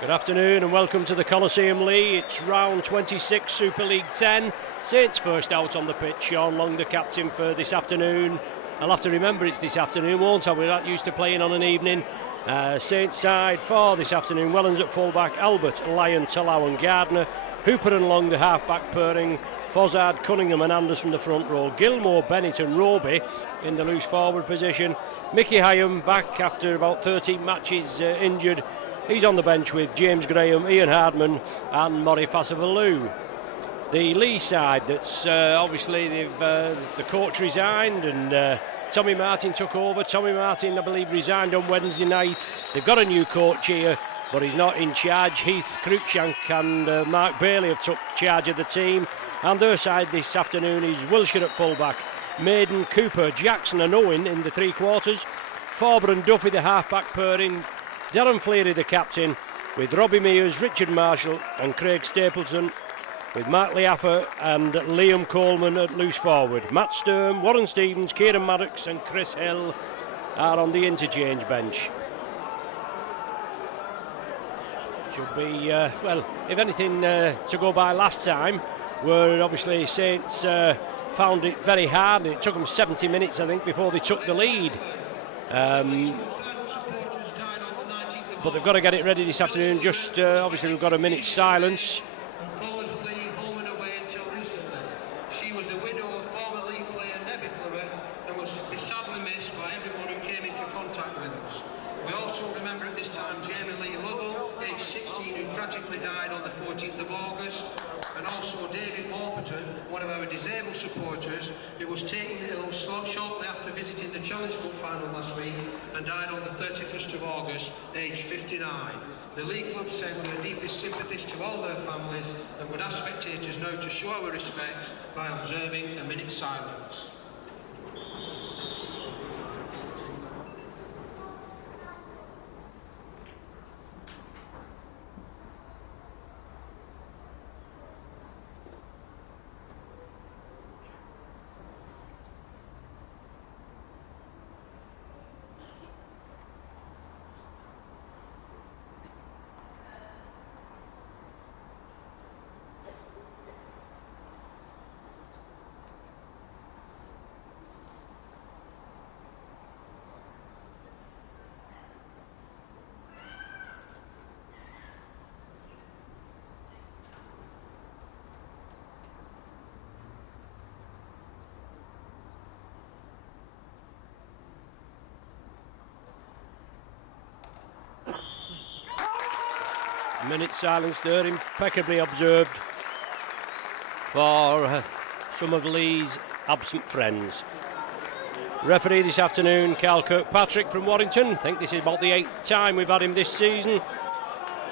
Good afternoon and welcome to the Coliseum, Leigh. It's round 26, Super League 10. Saints first out on the pitch. Sean Long, the captain for this afternoon. I'll have to remember it's this afternoon, won't I? We're not used to playing on an evening. Saints side for this afternoon. Wellens at fullback, Albert, Lyon, Talau and Gardner. Hooper and Long, the half-back pairing. Fozzard, Cunningham and Anderson the front row. Gilmore, Bennett and Roby in the loose forward position. Mickey Hyam back after about 13 matches injured. He's on the bench with James Graham, Ian Hardman and Murray Fassavalu. The Leigh side, that's obviously the coach resigned and Tommy Martin took over. Tommy Martin, I believe, resigned on Wednesday night. They've got a new coach here, but he's not in charge. Heath Cruikshank and Mark Bailey have took charge of the team. And their side this afternoon is Wilshire at fullback, Maiden, Cooper, Jackson and Owen in the three quarters. Forber and Duffy the half-back pairing. Darren Fleary the captain, with Robbie Mears, Richard Marshall and Craig Stapleton, with Mark Liaffer and Liam Coleman at loose forward. Matt Sturm, Warren Stevens, Kieran Maddox and Chris Hill are on the interchange bench. Should be, well, if anything to go by last time, where obviously Saints found it very hard. It took them 70 minutes, I think, before they took the lead. But they've got to get it ready this afternoon. Just obviously we've got a minute's silence. Followed Leigh home and away until recently. She was the widow of former Leigh player Nebby Plummer and was sadly missed by everyone who came into contact with us. We also remember at this time Jamie Lee Lovell, aged 16, who tragically died on the 14th of August, and also David Morperton, one of our disabled supporters, who was taken ill shortly after visiting the Challenge Cup final last week and died on the 31st of August, aged 59. The League Club sends their deepest sympathies to all their families and would ask spectators now to show our respects by observing a minute's silence. A minute's silence there, impeccably observed for some of Leigh's absent friends. Referee this afternoon, Carl Kirkpatrick from Warrington. I think this is about the 8th time we've had him this season.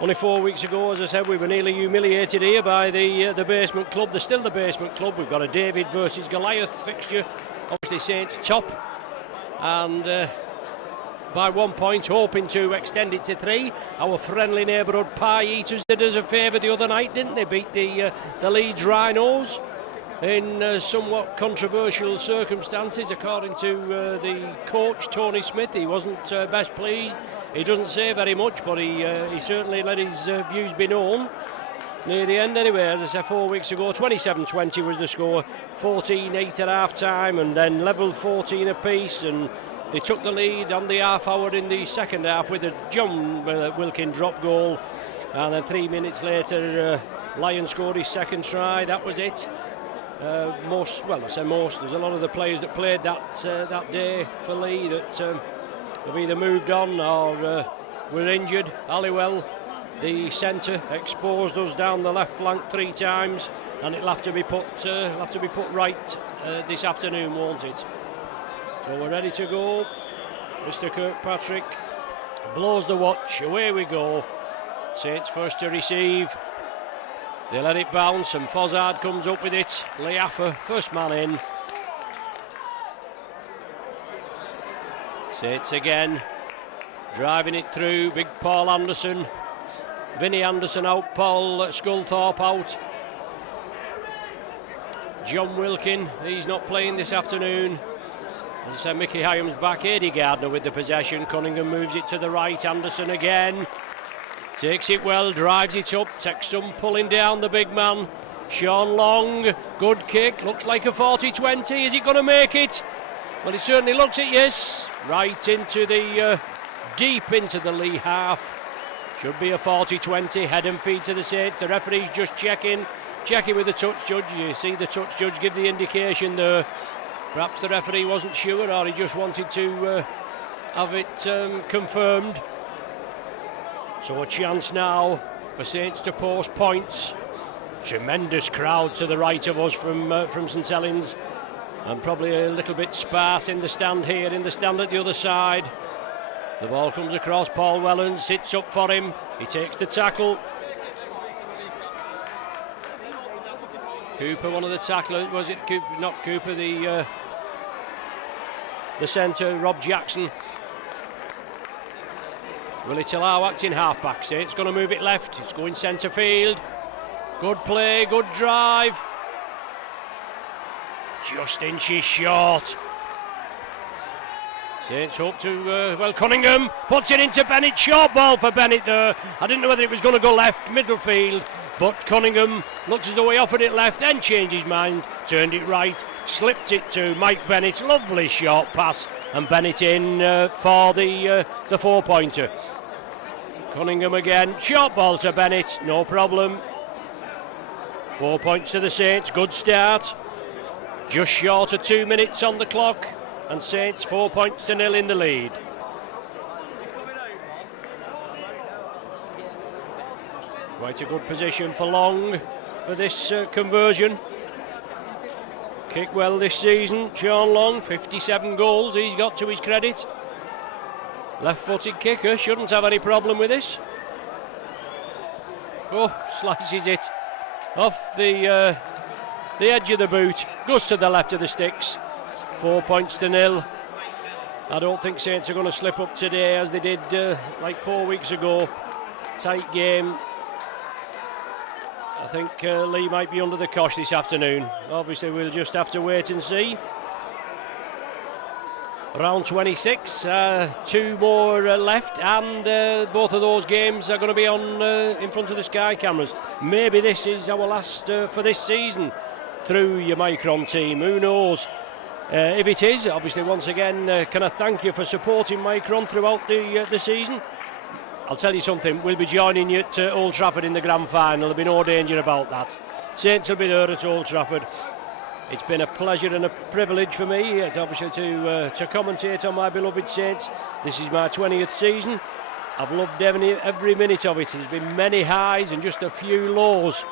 Only 4 weeks ago, as I said, we were nearly humiliated here by the Basement Club. They're still the Basement Club. We've got a David versus Goliath fixture. Obviously Saints top. And by 1 point, hoping to extend it to 3. Our friendly neighbourhood Pie Eaters did us a favour the other night, didn't they? Beat the Leeds Rhinos in somewhat controversial circumstances, according to the coach, Tony Smith. He wasn't best pleased. He doesn't say very much, but he certainly let his views be known. Near the end anyway, as I said, 4 weeks ago, 27-20 was the score, 14-8 at half-time, and then level 14 apiece, and they took the lead on the half hour in the second half with a John Wilkin drop goal, and then 3 minutes later Lyon scored his second try. That was it. There's a lot of the players that played that day for Leigh that have either moved on or were injured. Halliwell, the centre, exposed us down the left flank 3 times, and it'll have to be put right this afternoon, won't it? So we're ready to go. Mr. Kirkpatrick blows the watch. Away we go. Saints first to receive. They let it bounce and Fozzard comes up with it. Liaffer, first man in. Saints again. Driving it through. Big Paul Anderson. Vinnie Anderson out. Paul Sculthorpe out. John Wilkin, he's not playing this afternoon. As I said, Mickey Hyam's back. Eddie Gardner with the possession. Cunningham moves it to the right. Anderson again. Takes it well, drives it up, takes some pulling down the big man. Sean Long, good kick, looks like a 40-20. Is he going to make it? Well, it certainly looks it, yes. Right into the, deep into the Leigh half. Should be a 40-20, head and feet to the Saints. The referee's just checking with the touch judge. You see the touch judge give the indication there. Perhaps the referee wasn't sure, or he just wanted to have it confirmed. So a chance now for Saints to post points. Tremendous crowd to the right of us from St Helens, and probably a little bit sparse in the stand here, in the stand at the other side. The ball comes across, Paul Wellens sits up for him, he takes the tackle. Cooper, one of the tacklers, was it Cooper? Not Cooper, the centre, Rob Jackson. Will it allow acting half-back? Say it's going to move it left, it's going centre field. Good play, good drive. Just inches short. Saints hope to, Cunningham puts it into Bennett. Short ball for Bennett there. I didn't know whether it was going to go left, middle field, but Cunningham looks as though he offered it left, then changed his mind, turned it right, slipped it to Mike Bennett. Lovely short pass, and Bennett in for the 4-pointer. Cunningham again, short ball to Bennett, no problem. 4 points to the Saints, good start. Just short of 2 minutes on the clock, and Saints 4-0 in the lead. Quite a good position for Long for this conversion. Kick well this season, Sean Long, 57 goals he's got to his credit. Left-footed kicker, shouldn't have any problem with this. Oh, slices it off the edge of the boot, goes to the left of the sticks. 4-0. I don't think Saints are going to slip up today as they did like 4 weeks ago. Tight game. I think Leigh might be under the cosh this afternoon. Obviously we'll just have to wait and see. Round 26, 2 more left, and both of those games are going to be on in front of the Sky cameras. Maybe this is our last for this season through your Micron team, who knows? If it is, obviously once again, can I thank you for supporting Micron throughout the season. I'll tell you something, we'll be joining you at Old Trafford in the grand final, there'll be no danger about that. Saints will be there at Old Trafford. It's been a pleasure and a privilege for me, obviously, to commentate on my beloved Saints. This is my 20th season. I've loved every minute of it. There's been many highs and just a few lows.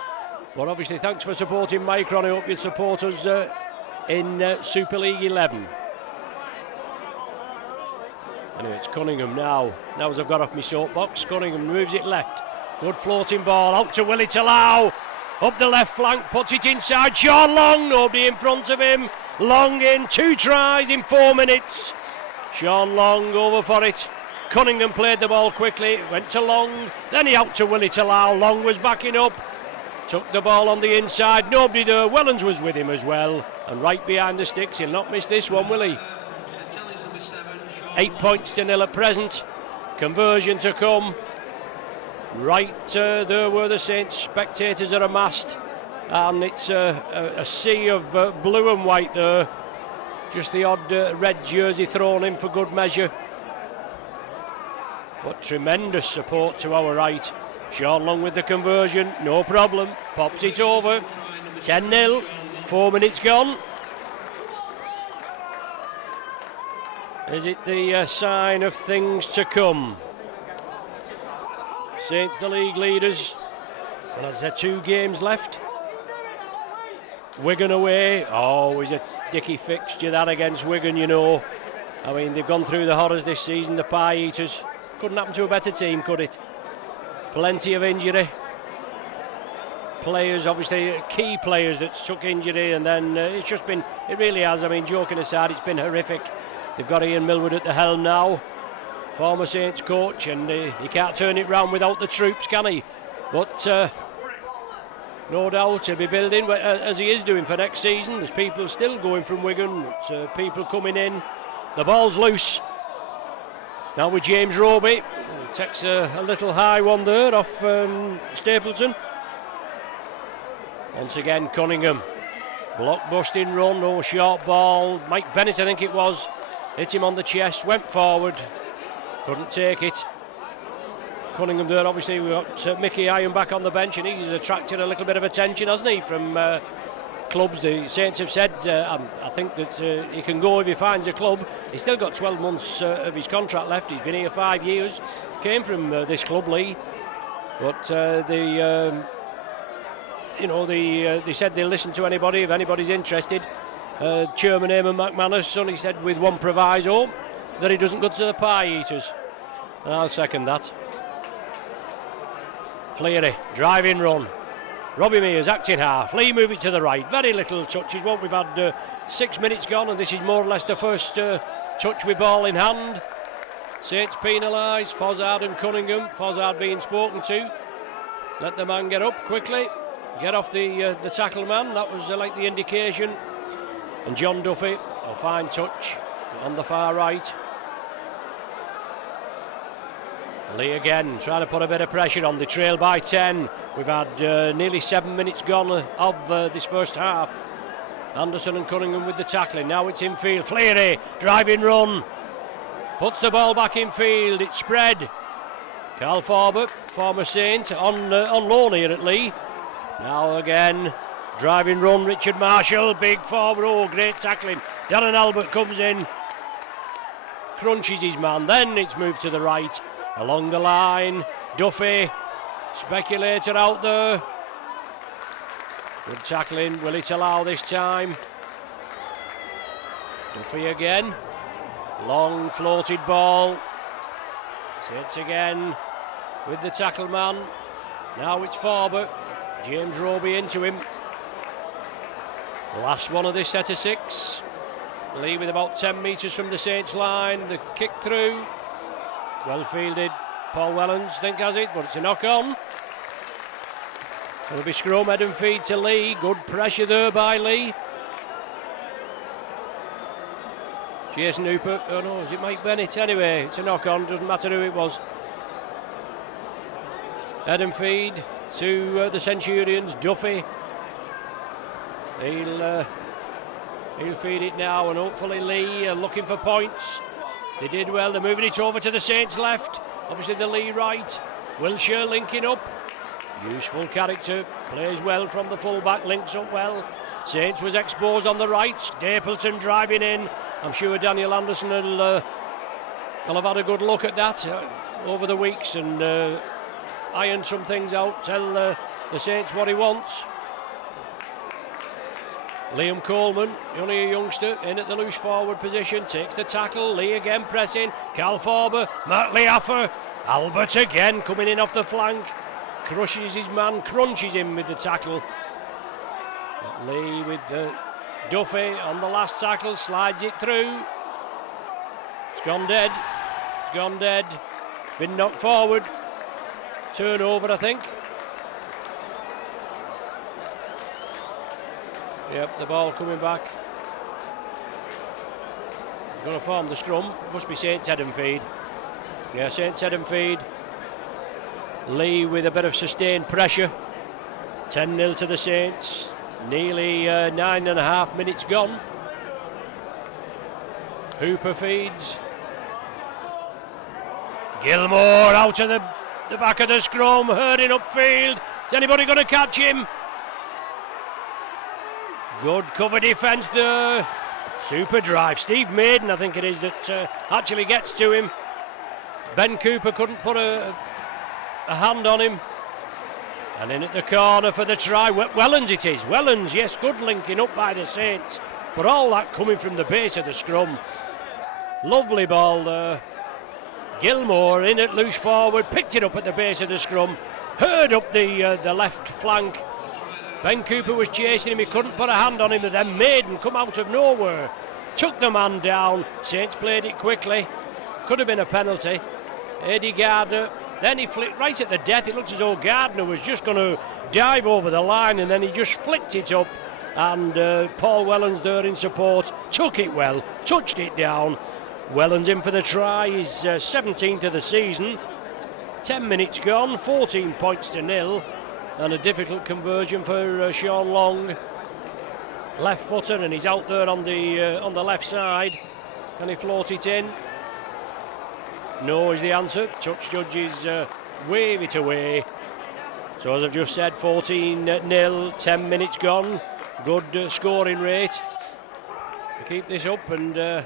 But obviously, thanks for supporting Micron. I hope you support us in Super League 11. Anyway, it's Cunningham now. Now as I've got off my soapbox, Cunningham moves it left. Good floating ball out to Willie Talau. Up the left flank, puts it inside. Sean Long, nobody in front of him. Long in, 2 tries in 4 minutes. Sean Long over for it. Cunningham played the ball quickly, went to Long, then he out to Willie Talau. Long was backing up, took the ball on the inside, nobody there. Wellens was with him as well, and right behind the sticks. He'll not miss this one, will he? 8-0 at present. Conversion to come. Right there where the Saints spectators are amassed, and it's a sea of blue and white there. Just the odd red jersey thrown in for good measure. But tremendous support to our right. Sean Long with the conversion, no problem. Pops it over. 10-0, 4 minutes gone. Is it the sign of things to come? Saints the league leaders, and as there 2 games left. Wigan away, always a dicky fixture that against Wigan, you know. I mean, they've gone through the horrors this season, the pie eaters. Couldn't happen to a better team, could it? Plenty of injury. Players, obviously key players that took injury, and then it's just been, it really has, I mean, joking aside, it's been horrific. They've got Ian Millwood at the helm now. Former Saints coach, and he can't turn it round without the troops, can he? But no doubt he'll be building, as he is doing for next season. There's people still going from Wigan, people coming in. The ball's loose. Now with James Roby, takes a little high one there off Stapleton. Once again, Cunningham. Block-busting run, no short ball. Mike Bennett, I think it was, hit him on the chest, went forward, couldn't take it. Cunningham there, obviously, we've got Mickey Iron back on the bench, and he's attracted a little bit of attention, hasn't he, from clubs. The Saints have said, I think that he can go if he finds a club. He's still got 12 months of his contract left. He's been here 5 years, came from this club, Leigh. But they said they'll listen to anybody if anybody's interested. Chairman Eamon McManus only said with one proviso, that he doesn't go to the pie eaters. And I'll second that. Fleary, driving run. Robbie Mears acting half. Leigh move it to the right. Very little touches. What we've had 6 minutes gone, and this is more or less the first touch with ball in hand. Saints penalised. Fozzard and Cunningham. Fozzard being spoken to. Let the man get up quickly. Get off the tackle man. That was like the indication. And John Duffy, a fine touch on the far right. Leigh again, trying to put a bit of pressure on. The trail by 10. We've had nearly 7 minutes gone of this first half. Anderson and Cunningham with the tackling. Now it's in field. Fleary, driving run. Puts the ball back in field. It's spread. Carl Forbert, former Saint, on loan here at Leigh. Now again, driving run. Richard Marshall, big forward. Oh, great tackling. Darren Albert comes in. Crunches his man. Then it's moved to the right. Along the line, Duffy, speculator out there. Good tackling, will it allow this time? Duffy again, long floated ball. Sits again with the tackle man. Now it's Forbert, James Roby into him. Last one of this set of 6. Leigh with about 10 metres from the Saints line, the kick through. Well fielded, Paul Wellens, think has it, but it's a knock on. It'll be scrum, head and feed to Leigh. Good pressure there by Leigh. Jason Hooper, oh no, is it Mike Bennett? Anyway, it's a knock on, doesn't matter who it was. Head and feed to the Centurions, Duffy. He'll feed it now, and hopefully Leigh are looking for points. They did well, they're moving it over to the Saints left, obviously the Leigh right. Wilshire linking up, useful character, plays well from the full-back, links up well. Saints was exposed on the right, Stapleton driving in. I'm sure Daniel Anderson will have had a good look at that over the weeks and iron some things out, tell the Saints what he wants. Liam Coleman, only a youngster, in at the loose forward position, takes the tackle. Leigh again pressing. Cal Forber, Mark Leaffer. Albert again coming in off the flank. Crushes his man, crunches him with the tackle. But Leigh with Duffy on the last tackle, slides it through. It's gone dead. It's gone dead. Been knocked forward. Turnover, I think. Yep, the ball coming back. Going to form the scrum. Must be Saints head and feed. Yeah, Saints head and feed. Leigh with a bit of sustained pressure. 10-0 to the Saints. Nearly 9.5 minutes gone. Hooper feeds. Gilmore out of the back of the scrum, herding upfield. Is anybody going to catch him? Good cover defence there. Super drive. Steve Maiden, I think it is, that actually gets to him. Ben Cooper couldn't put a hand on him. And in at the corner for the try. Wellens it is. Wellens, yes, good linking up by the Saints. But all that coming from the base of the scrum. Lovely ball there. Gilmore in at loose forward. Picked it up at the base of the scrum. Herd up the left flank. Ben Cooper was chasing him, he couldn't put a hand on him, and then Maiden come out of nowhere. Took the man down, Saints played it quickly. Could have been a penalty. Eddie Gardner, then he flicked right at the death. It looked as though Gardner was just going to dive over the line, and then he just flicked it up. And Paul Wellens there in support, took it well, touched it down. Wellens in for the try, he's 17th of the season. 10 minutes gone, 14 points to 0, and a difficult conversion for Sean Long. Left footer, and he's out there on the left side. Can he float it in? No is the answer. Touch judges wave it away. So as I've just said, 14-0, 10 minutes gone. Good scoring rate. Keep this up, and it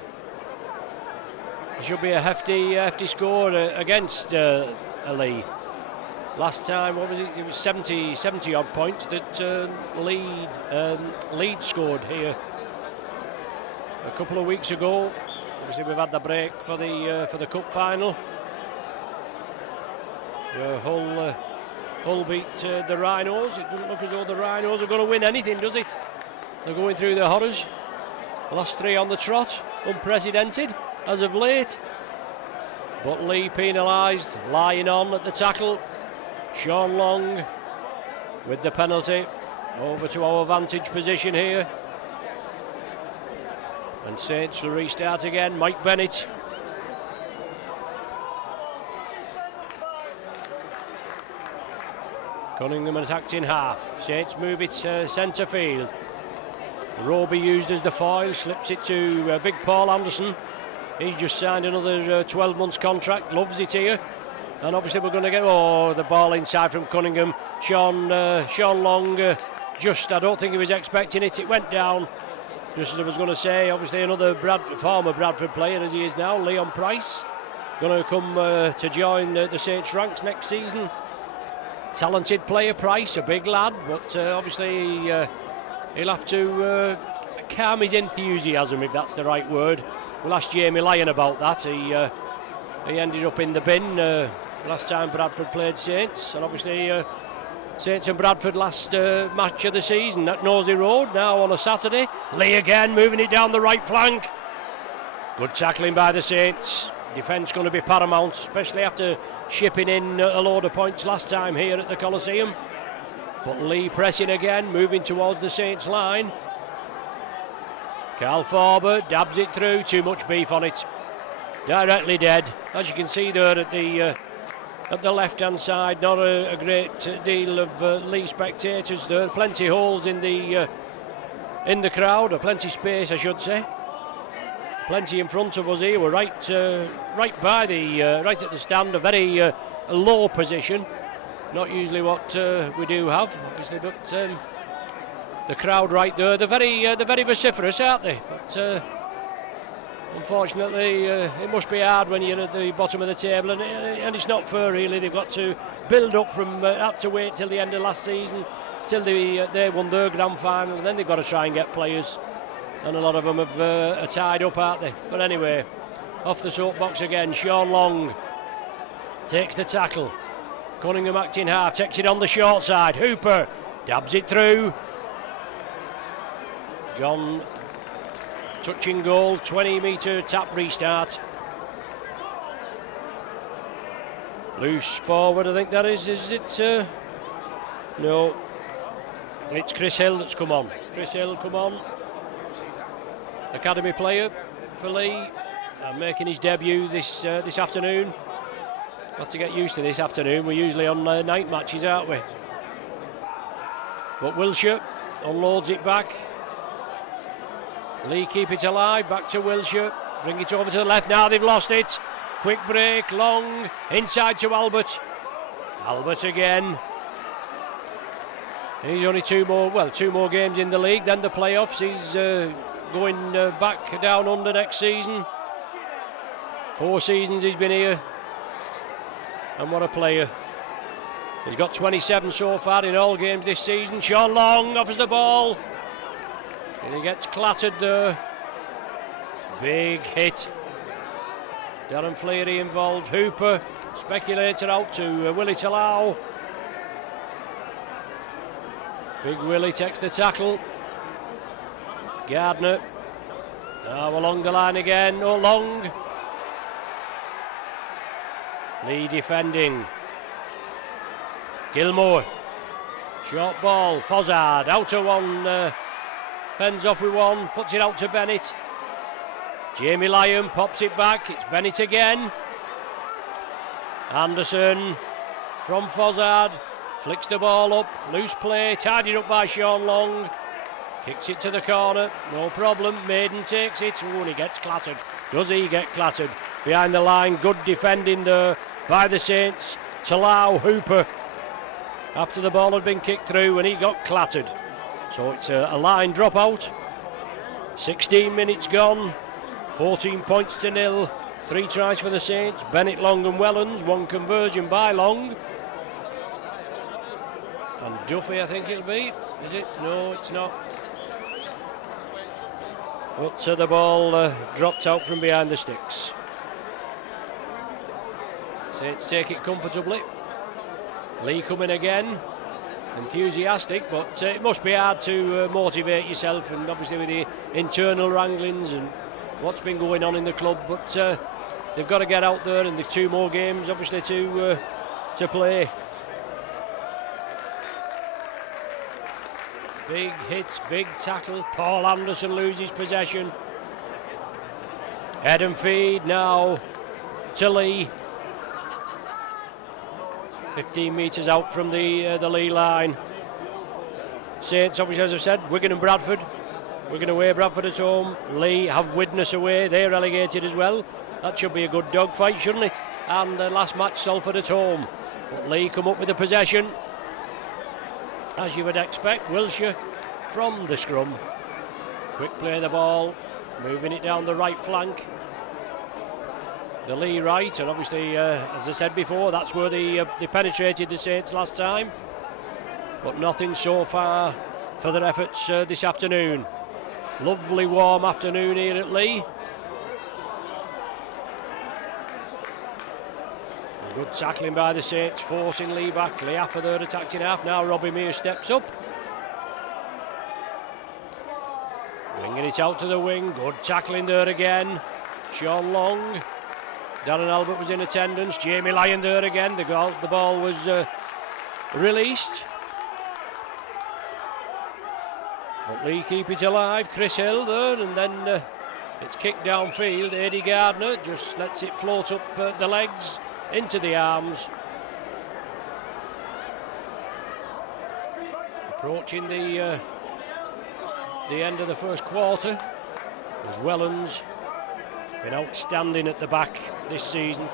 should be a hefty score against Leigh. Last time, what was it? It was 70 odd points that Leeds scored here a couple of weeks ago. Obviously, we've had the break for the cup final. Hull beat the Rhinos. It doesn't look as though the Rhinos are going to win anything, does it? They're going through the horrors. The last 3 on the trot, unprecedented as of late. But Leigh penalised, lying on at the tackle. Sean Long with the penalty. Over to our vantage position here. And Saints will restart again. Mike Bennett. Cunningham attacked in half. Saints move it centre field. Roby used as the foil, slips it to Big Paul Anderson. He's just signed another 12 months contract, loves it here. And obviously we're going to get the ball inside from Cunningham. Sean Long, I don't think he was expecting it. It went down, just as I was going to say. Obviously another former Bradford player, as he is now, Leon Price, going to come to join the Saints ranks next season. Talented player, Price, a big lad, but obviously he'll have to calm his enthusiasm, if that's the right word. We'll ask Jamie Lyon about that. He ended up in the bin last time Bradford played Saints, and obviously Saints and Bradford last match of the season at Nosey Road, now on a Saturday. Leigh again, moving it down the right flank. Good tackling by the Saints. Defence going to be paramount, especially after shipping in a load of points last time here at the Coliseum. But Leigh pressing again, moving towards the Saints line. Carl Forber dabs it through, too much beef on it. Directly dead, as you can see there at the left-hand side. Not a great deal of Leigh spectators there. Plenty holes in the crowd, or plenty space, I should say. Plenty in front of us here. We're right by right at the stand, a very low position. Not usually what we do have, obviously, but the crowd right there, they're very vociferous, aren't they? But unfortunately, it must be hard when you're at the bottom of the table, and it's not fair, really. They've got to build up from had to wait till the end of last season, till they won their grand final, and then they've got to try and get players. And a lot of them are tied up, aren't they? But anyway, off the soapbox again. Sean Long takes the tackle. Cunningham acting half, takes it on the short side. Hooper dabs it through. Gone. Touching goal, 20-metre tap restart. Loose forward, I think that is it? No. It's Chris Hill that's come on. Chris Hill come on. Academy player for Leigh, making his debut this afternoon. We'll have to get used to this afternoon. We're usually on night matches, aren't we? But Wilshire unloads it back. Leigh keep it alive, back to Wilshire. Bring it over to the left, now they've lost it. Quick break, Long, inside to Albert. Albert again. He's only two more games in the league, then the playoffs. He's going back down under next season. 4 seasons he's been here, and what a player. He's got 27 so far in all games this season. Sean Long offers the ball, and he gets clattered there. Big hit. Darren Fleary involved. Hooper, speculator out to Willie Talau. Big Willie takes the tackle. Gardner, now along the line again, Long. Leigh defending. Gilmore, short ball, Fozzard, out to one, fends off with one, puts it out to Bennett. Jamie Lyon pops it back, it's Bennett again. Anderson, from Fozzard. Flicks the ball up, loose play, tidied up by Sean Long. Kicks it to the corner, no problem. Maiden takes it. Oh, and he gets clattered. Does he get clattered? Behind the line, good defending there by the Saints. Talau Hooper, after the ball had been kicked through, and he got clattered. So it's a line dropout. 16 minutes gone, 14 points to 0. 3 tries for the Saints. Bennett, Long and Wellens. 1 conversion by Long. And Duffy, I think it'll be. Is it? No, it's not. But the ball dropped out from behind the sticks. Saints take it comfortably. Leigh coming again. Enthusiastic, but it must be hard to motivate yourself, and obviously with the internal wranglings and what's been going on in the club, but they've got to get out there, and they've 2 more games obviously to play. Big hits, big tackle. Paul Anderson loses possession. Head and feed now to Leigh. 15 metres out from the Leigh line. Saints, obviously, as I said, Wigan and Bradford. Wigan away, Bradford at home. Leigh have Widnes away. They're relegated as well. That should be a good dogfight, shouldn't it? And the last match, Salford at home. But Leigh come up with the possession, as you would expect. Wilshire from the scrum. Quick play of the ball, moving it down the right flank. The Leigh right, and obviously, as I said before, that's where they penetrated the Saints last time. But nothing so far for their efforts this afternoon. Lovely warm afternoon here at Leigh. Good tackling by the Saints, forcing Leigh back. Leigh after third attacked in half. Now Robbie Mears steps up. Winging it out to the wing. Good tackling there again. Sean Long. Darren Albert was in attendance. Jamie Lyon there again. The ball was released. But Leigh keep it alive. Chris Hill there, and then it's kicked downfield. Eddie Gardner just lets it float up the legs into the arms. Approaching the end of the first quarter, as Wellens been outstanding at the back this season.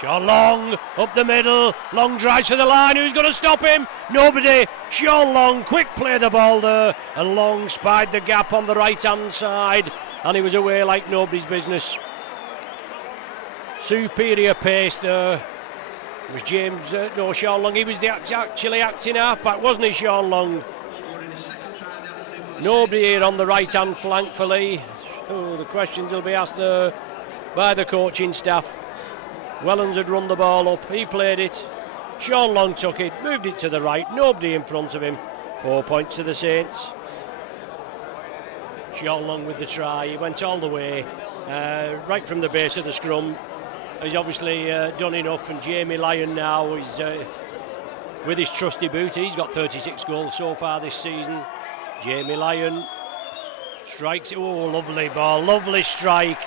Sean Long up the middle. Long drives for the line. Who's going to stop him? Nobody. Sean Long, quick play the ball there, and Long spied the gap on the right hand side, and he was away like nobody's business. Superior pace there. It was Sean Long. He was actually acting halfback, wasn't he, Sean Long? Nobody here on the right hand flank for Leigh. Oh, the questions will be asked there by the coaching staff. Wellens had run the ball up, he played it. Sean Long took it, moved it to the right, nobody in front of him. 4 points to the Saints. Sean Long with the try, he went all the way, right from the base of the scrum. He's obviously done enough, and Jamie Lyon now is with his trusty boot. He's got 36 goals so far this season. Jamie Lyon strikes it. Oh, lovely ball, lovely strike.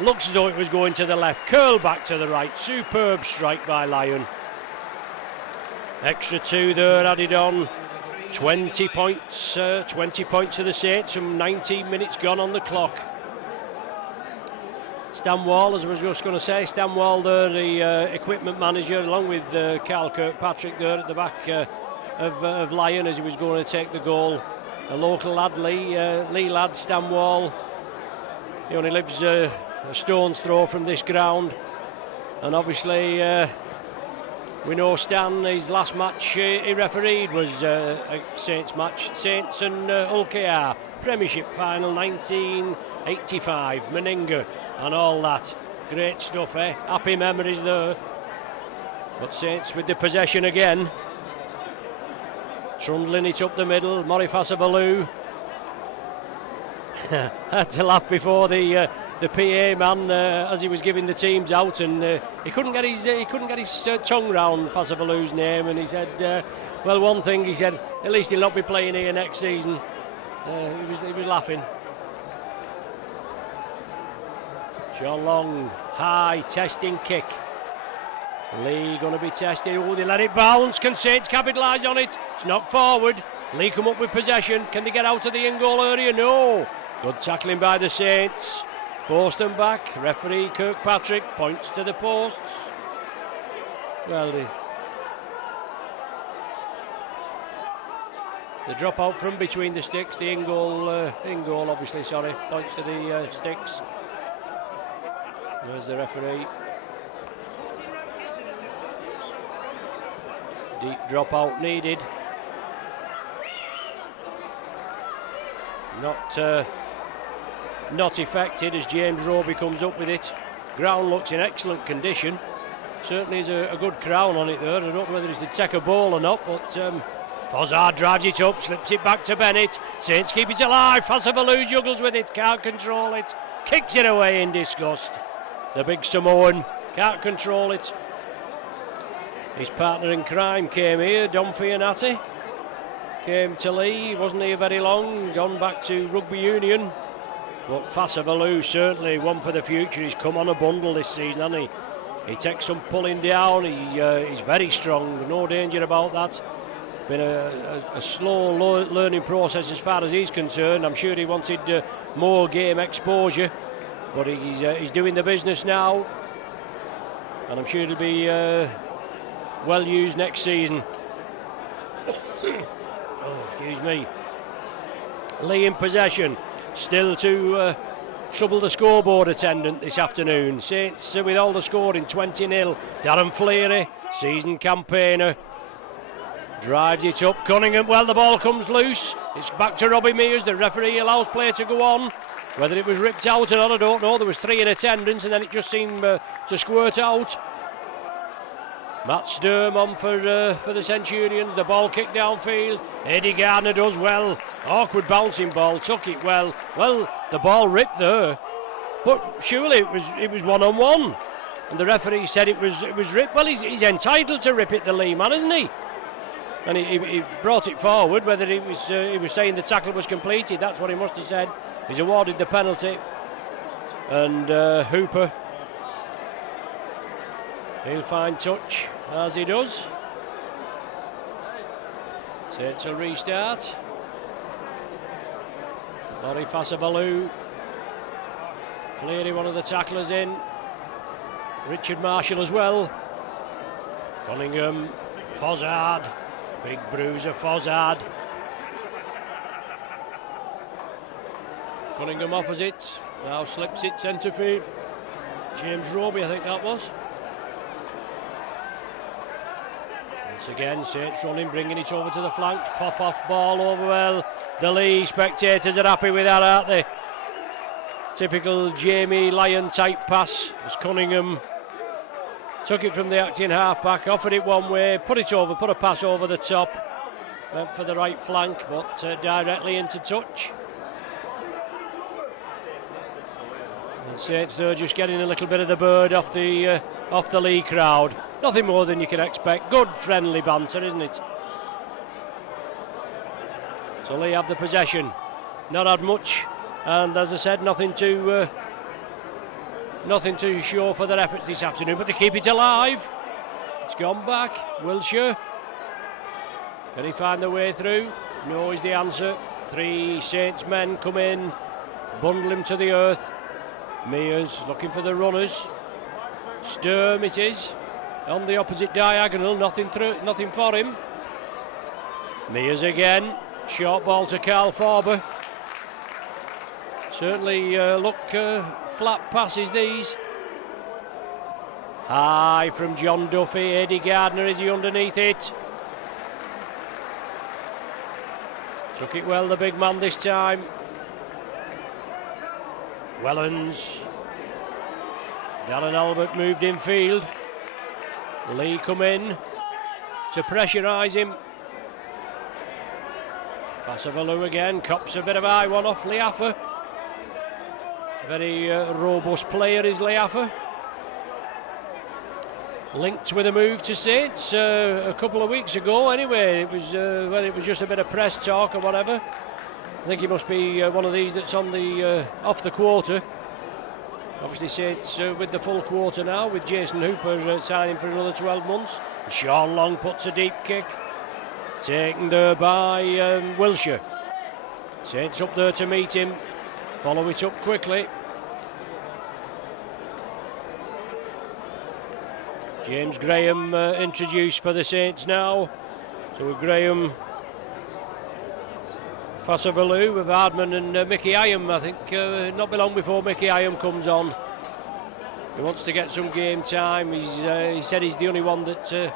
Looks as though it was going to the left, curl back to the right. Superb strike by Lyon. Extra 2 there added on. 20 points to the Saints, some 19 minutes gone on the clock. Stan Wall, as I was just going to say, Stan Wall there, the equipment manager, along with Carl Kirkpatrick there at the back of Lyon as he was going to take the goal. A local lad, Leigh lad, Stan Wall. He only lives a stone's throw from this ground, and obviously we know Stan, his last match he refereed was a Saints match, Saints and Hull KR Premiership final 1985, Meninga and all that. Great stuff, eh? Happy memories there. But Saints with the possession again, trundling it up the middle. Morifasa Baloo had to laugh before the PA man as he was giving the teams out, and he couldn't get his tongue round Fasabaloo's name, and he said, well, one thing he said, at least he'll not be playing here next season. He was laughing. Sean Long, high testing kick. Leigh going to be tested. Oh, they let it bounce. Can Saints capitalise on it? It's knocked forward. Leigh come up with possession. Can they get out of the in-goal area? No. Good tackling by the Saints. Forced them back. Referee Kirkpatrick points to the posts. Well, the drop out from between the sticks. The in-goal obviously, sorry. Points to the sticks. There's the referee. Deep drop out needed. Not affected as James Roby comes up with it. Ground looks in excellent condition. Certainly is a good crown on it there. I don't know whether it's to take a ball or not, but Fozzard drives it up, slips it back to Bennett. Saints keep it alive. Fasavalou juggles with it, can't control it. Kicks it away in disgust. The big Samoan can't control it. His partner in crime came here, Dom Fianati. Came to Leigh, wasn't here very long, gone back to rugby union. But Fasavalou certainly one for the future. He's come on a bundle this season, hasn't he? He takes some pulling down, he's very strong, no danger about that. Been a slow learning process as far as he's concerned. I'm sure he wanted more game exposure, but he's doing the business now, and I'm sure he'll be well used next season. Oh, excuse me. Leigh in possession, still to trouble the scoreboard attendant this afternoon. Saints with all the scoring, 20-0. Darren Fleary, season campaigner, drives it up. Cunningham, well, the ball comes loose. It's back to Robbie Mears. The referee allows play to go on. Whether it was ripped out or not, I don't know. There was 3 in attendance, and then it just seemed to squirt out. Matt Sturm on for the Centurions. The ball kicked downfield. Eddie Gardner does well. Awkward bouncing ball, took it well. Well, the ball ripped there, but surely it was 1-on-1, and the referee said it was ripped. Well, he's entitled to rip it, the Leigh man, isn't he? And he brought it forward. Whether he was saying the tackle was completed, that's what he must have said. He's awarded the penalty, and Hooper, he'll find touch as he does. So it's a restart. Laurie Fasavalou, Fleary, one of the tacklers in. Richard Marshall as well. Cunningham, Fozzard, big bruiser Fozzard. Cunningham offers it, now slips it centre field. James Roby, I think that was. Once again, Saints running, bringing it over to the flank. Pop off ball over well. The Leigh spectators are happy with that, aren't they? Typical Jamie Lyon type pass as Cunningham took it from the acting halfback, offered it one way, put a pass over the top, went for the right flank, but directly into touch. And Saints though just getting a little bit of the bird off the Leigh crowd. Nothing more than you can expect. Good friendly banter, isn't it? So Leigh have the possession. Not had much, and as I said, nothing to show for their efforts this afternoon, but they keep it alive. It's gone back. Wilshire, can he find the way through? No is the answer. 3 Saints men come in, bundle him to the earth. Mears looking for the runners. Sturm it is, on the opposite diagonal, nothing for him. Mears again, short ball to Carl Forber. Certainly look flat passes these. High from John Duffy. Eddie Gardner, is he underneath it? Took it well, the big man this time. Wellens. Darren Albert moved in field. Leigh come in to pressurise him. Fasavalou again, cops a bit of eye one off Leaffer. Very robust player is Leaffer. Linked with a move to Saints a couple of weeks ago anyway. It was whether it was just a bit of press talk or whatever. I think he must be one of these that's on the off the quarter. Obviously Saints with the full quarter now, with Jason Hooper signing for another 12 months. Sean Long puts a deep kick, taken there by Wilshire. Saints up there to meet him, follow it up quickly. James Graham introduced for the Saints now. So with Graham, Fassavalu with Hardman and Mickey Iam. I think not be long before Mickey Iam comes on. He wants to get some game time. He said he's the only one that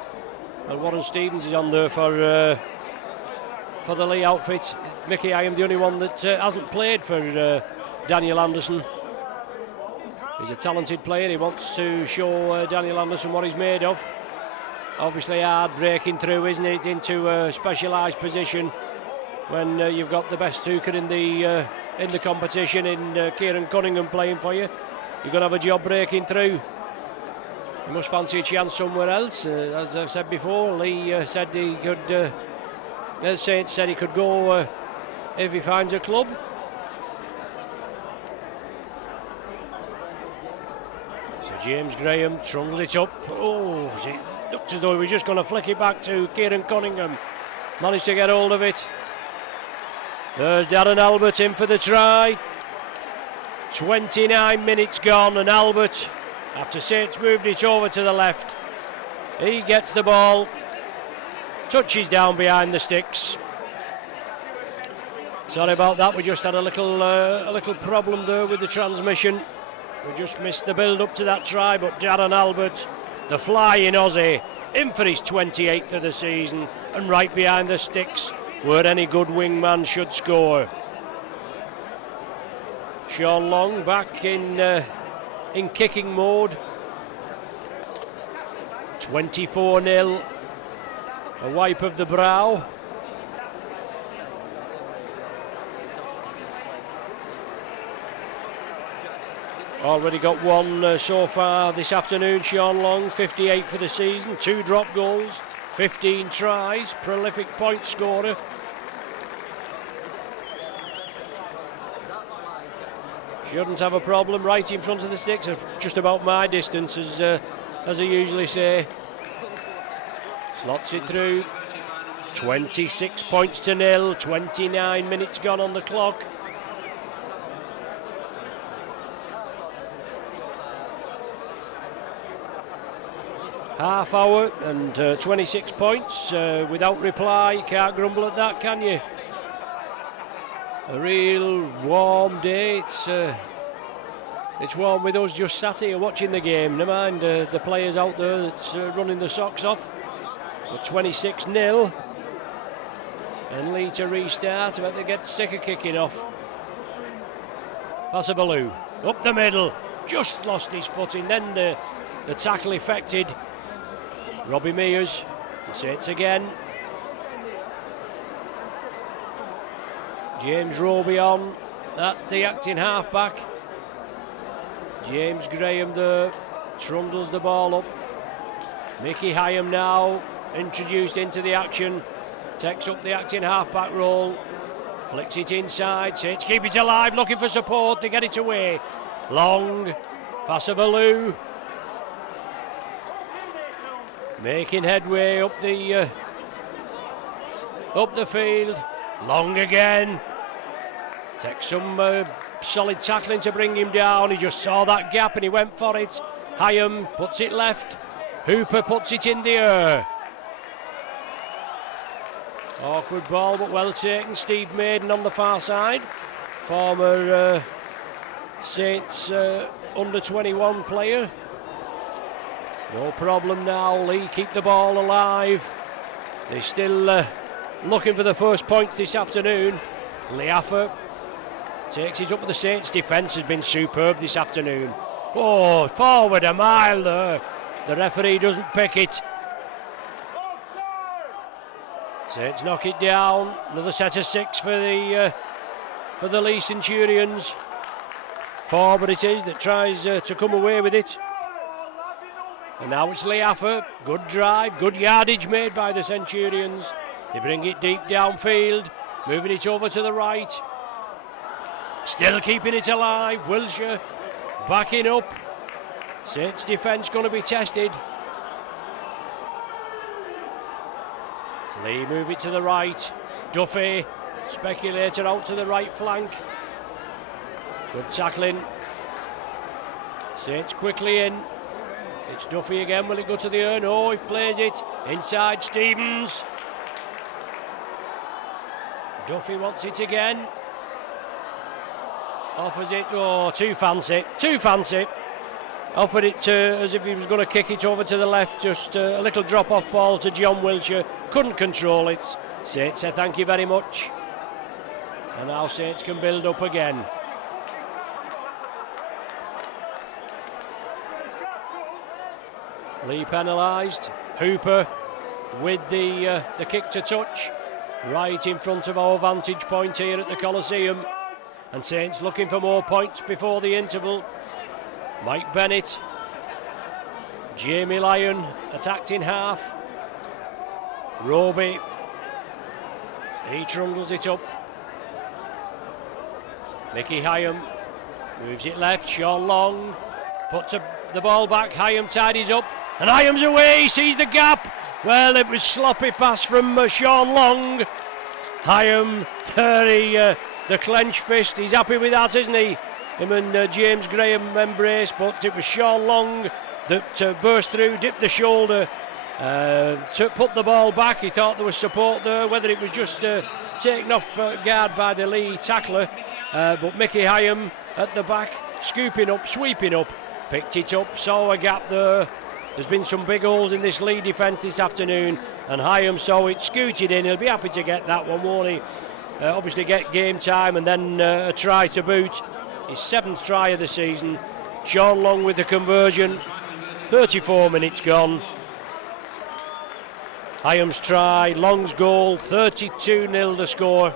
Warren Stevens is on there for the Leigh outfit. Mickey Iam the only one that hasn't played for Daniel Anderson. He's a talented player. He wants to show Daniel Anderson what he's made of. Obviously hard breaking through, isn't it, into a specialised position when you've got the best hooker in the competition in Kieran Cunningham playing for you. You're going to have a job breaking through. You must fancy a chance somewhere else. As I've said before, Leigh said he could, as Saints said he could go if he finds a club. So James Graham trundles it up. Oh, it looked as though he was just going to flick it back to Kieran Cunningham. Managed to get hold of it. There's Darren Albert in for the try. 29 minutes gone, and Albert, after Saints moved it over to the left, he gets the ball, touches down behind the sticks. Sorry about that, we just had a little problem there with the transmission. We just missed the build up to that try, but Darren Albert, the flying Aussie, in for his 28th of the season, and right behind the sticks where any good wingman should score. Sean Long back in kicking mode. 24-0. A wipe of the brow. Already got one so far this afternoon, Sean Long, 58 for the season, 2 drop goals, 15 tries, prolific point scorer. Shouldn't have a problem, right in front of the sticks, just about my distance, as I usually say. Slots it through. 26 points to 0, 29 minutes gone on the clock. Half hour and 26 points without reply. You can't grumble at that, can you? A real warm day. It's warm with us just sat here watching the game. Never mind the players out there that's running the socks off. But 26-0. And Leigh to restart. I bet they get sick of kicking off. Fassavalu up the middle. Just lost his footing. Then the tackle affected Robbie Mears. Saints again. James Roby on at the acting half-back. James Graham there trundles the ball up. Mickey Hyam now introduced into the action. Takes up the acting half-back role. Flicks it inside. Saints keep it alive, looking for support. They get it away. Long. Fassavalu. Making headway up the field. Long again. Takes some solid tackling to bring him down. He just saw that gap and he went for it. Hyam puts it left. Hooper puts it in the air. Awkward ball, but well taken. Steve Maiden on the far side. Former Saints under 21 player. No problem now. Leigh keep the ball alive. They're still looking for the first point this afternoon. Leaffer takes it up with the Saints. Defence has been superb this afternoon. Oh, forward a mile there. The referee doesn't pick it. Saints knock it down. Another set of 6 for the Leigh Centurions. Forward it is that tries to come away with it. And now it's Leaffer. Good drive, good yardage made by the Centurions. They bring it deep downfield, moving it over to the right. Still keeping it alive. Wilshire backing up. Saints defence going to be tested. Leigh move it to the right. Duffy, speculator out to the right flank. Good tackling. Saints quickly in. It's Duffy again. Will it go to the earn? Oh, he plays it inside. Stevens. Duffy wants it again. Offers it. Oh, too fancy. Too fancy. Offered it as if he was going to kick it over to the left. Just a little drop-off ball to John Wiltshire. Couldn't control it. Saints said thank you very much. And now Saints can build up again. Leigh penalised. Hooper with the kick to touch. Right in front of our vantage point here at the Coliseum. And Saints looking for more points before the interval. Mike Bennett. Jamie Lyon attacked in half. Roby. He trundles it up. Mickey Hyam moves it left. Sean Long puts the ball back. Hyam tidies up. And Hyam's away. He sees the gap. Well, it was sloppy pass from Sean Long. Hyam, the clenched fist. He's happy with that, isn't he? Him and James Graham embrace, but it was Sean Long that burst through, dipped the shoulder, to put the ball back. He thought there was support there, whether it was just taken off guard by the Leigh tackler. But Mickey Hyam at the back, scooping up, sweeping up, picked it up, saw a gap there. There's been some big holes in this Leigh defence this afternoon, and Hyam saw it, scooted in. He'll be happy to get that one, won't he? Obviously get game time and then a try to boot. His 7th try of the season. Sean Long with the conversion. 34 minutes gone. Hyam's try, Long's goal, 32-0 the score.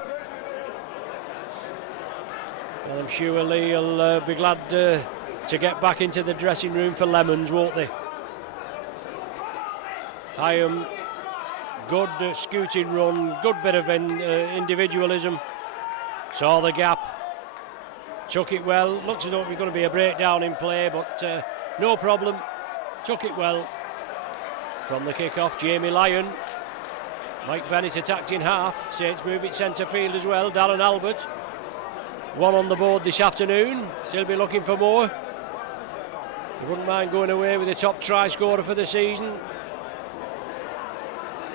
Well, I'm sure Leigh will be glad to get back into the dressing room for lemons, won't they? Hyam, good scooting run, good bit of individualism. Saw the gap. Took it well. Looks as though it was going to be a breakdown in play, but no problem. Took it well. From the kick-off, Jamie Lyon. Mike Bennett attacked in half. Saints move it centre field as well. Darren Albert. One on the board this afternoon. Still be looking for more. He wouldn't mind going away with the top try scorer for the season.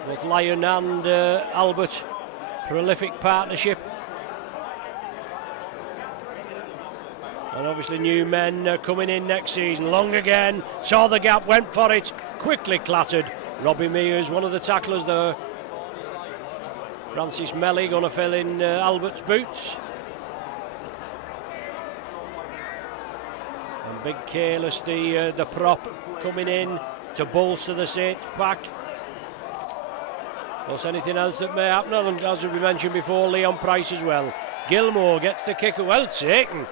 Both Lyon and Albert, prolific partnership. And obviously new men coming in next season. Long again, saw the gap, went for it, quickly clattered. Robbie Mears, one of the tacklers there. Francis Melly going to fill in Albert's boots. And Big Careless, the prop, coming in to bolster the Saints pack. Plus anything else that may happen, and as we mentioned before, Leon Price as well. Gilmore gets the kick, well taken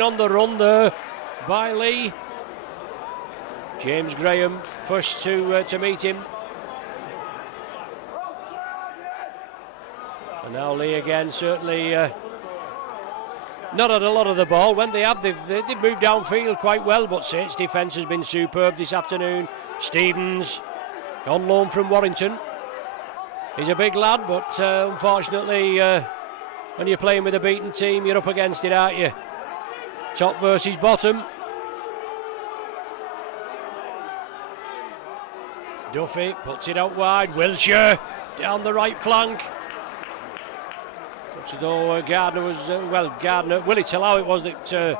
on the run there by Leigh. James Graham first to meet him. And now Leigh again, certainly not had a lot of the ball. When they did move downfield quite well, but Saints defence has been superb this afternoon. Stevens, on loan from Warrington. He's a big lad, but unfortunately, when you're playing with a beaten team, you're up against it, aren't you? Top versus bottom. Duffy puts it out wide. Wiltshire down the right flank. Looks as though Gardner was, Willie Tallow it was that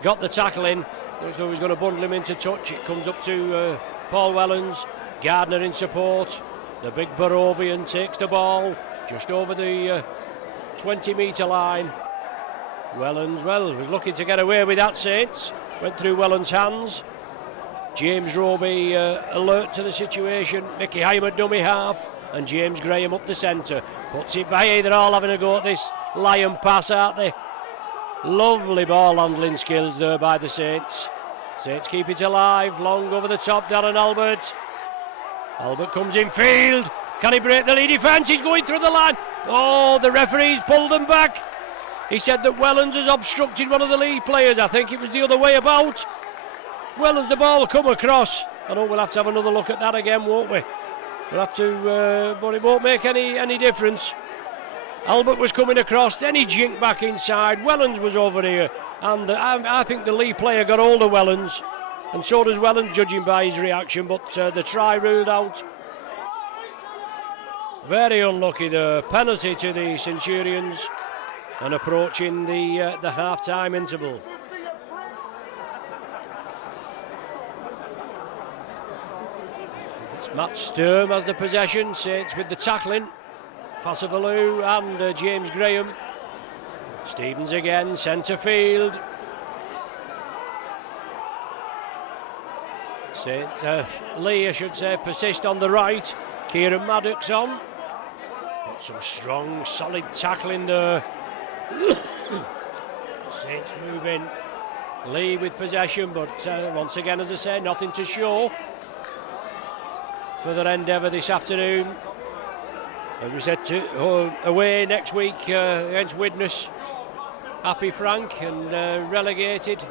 got the tackle in. Looks as though he was going to bundle him into touch. It comes up to Paul Wellens. Gardner in support. The big Barovian takes the ball just over the 20-metre line. Wellens, was looking to get away with that, Saints. Went through Wellens' hands. James Roby alert to the situation. Mickey Hyam at dummy half. And James Graham up the centre. Puts it by. They're all having a go at this Lion pass, aren't they? Lovely ball handling skills there by the Saints. Saints keep it alive. Long over the top, Darren Albert. Albert comes in field. Can he break the Leigh defence? He's going through the line. Oh, the referee's pulled them back. He said that Wellens has obstructed one of the Leigh players. I think it was the other way about. Wellens, the ball come across. I know we'll have to have another look at that again, won't we? We'll have to, but it won't make any difference. Albert was coming across, then he jinked back inside. Wellens was over here, and I think the Leigh player got hold of Wellens, and so does Wellens, judging by his reaction, but the try ruled out. Very unlucky, the penalty to the Centurions, and approaching the half-time interval. It's Matt Sturm has the possession, Saints with the tackling. Fassavalu and James Graham. Stevens again, centre field. Leigh, I should say, persist on the right. Kieran Maddox on. Got some strong, solid tackling there. Saints moving. Leigh with possession, but once again, as I say, nothing to show for their endeavour this afternoon. As we said, away next week against Widnes. Happy Frank, and relegated.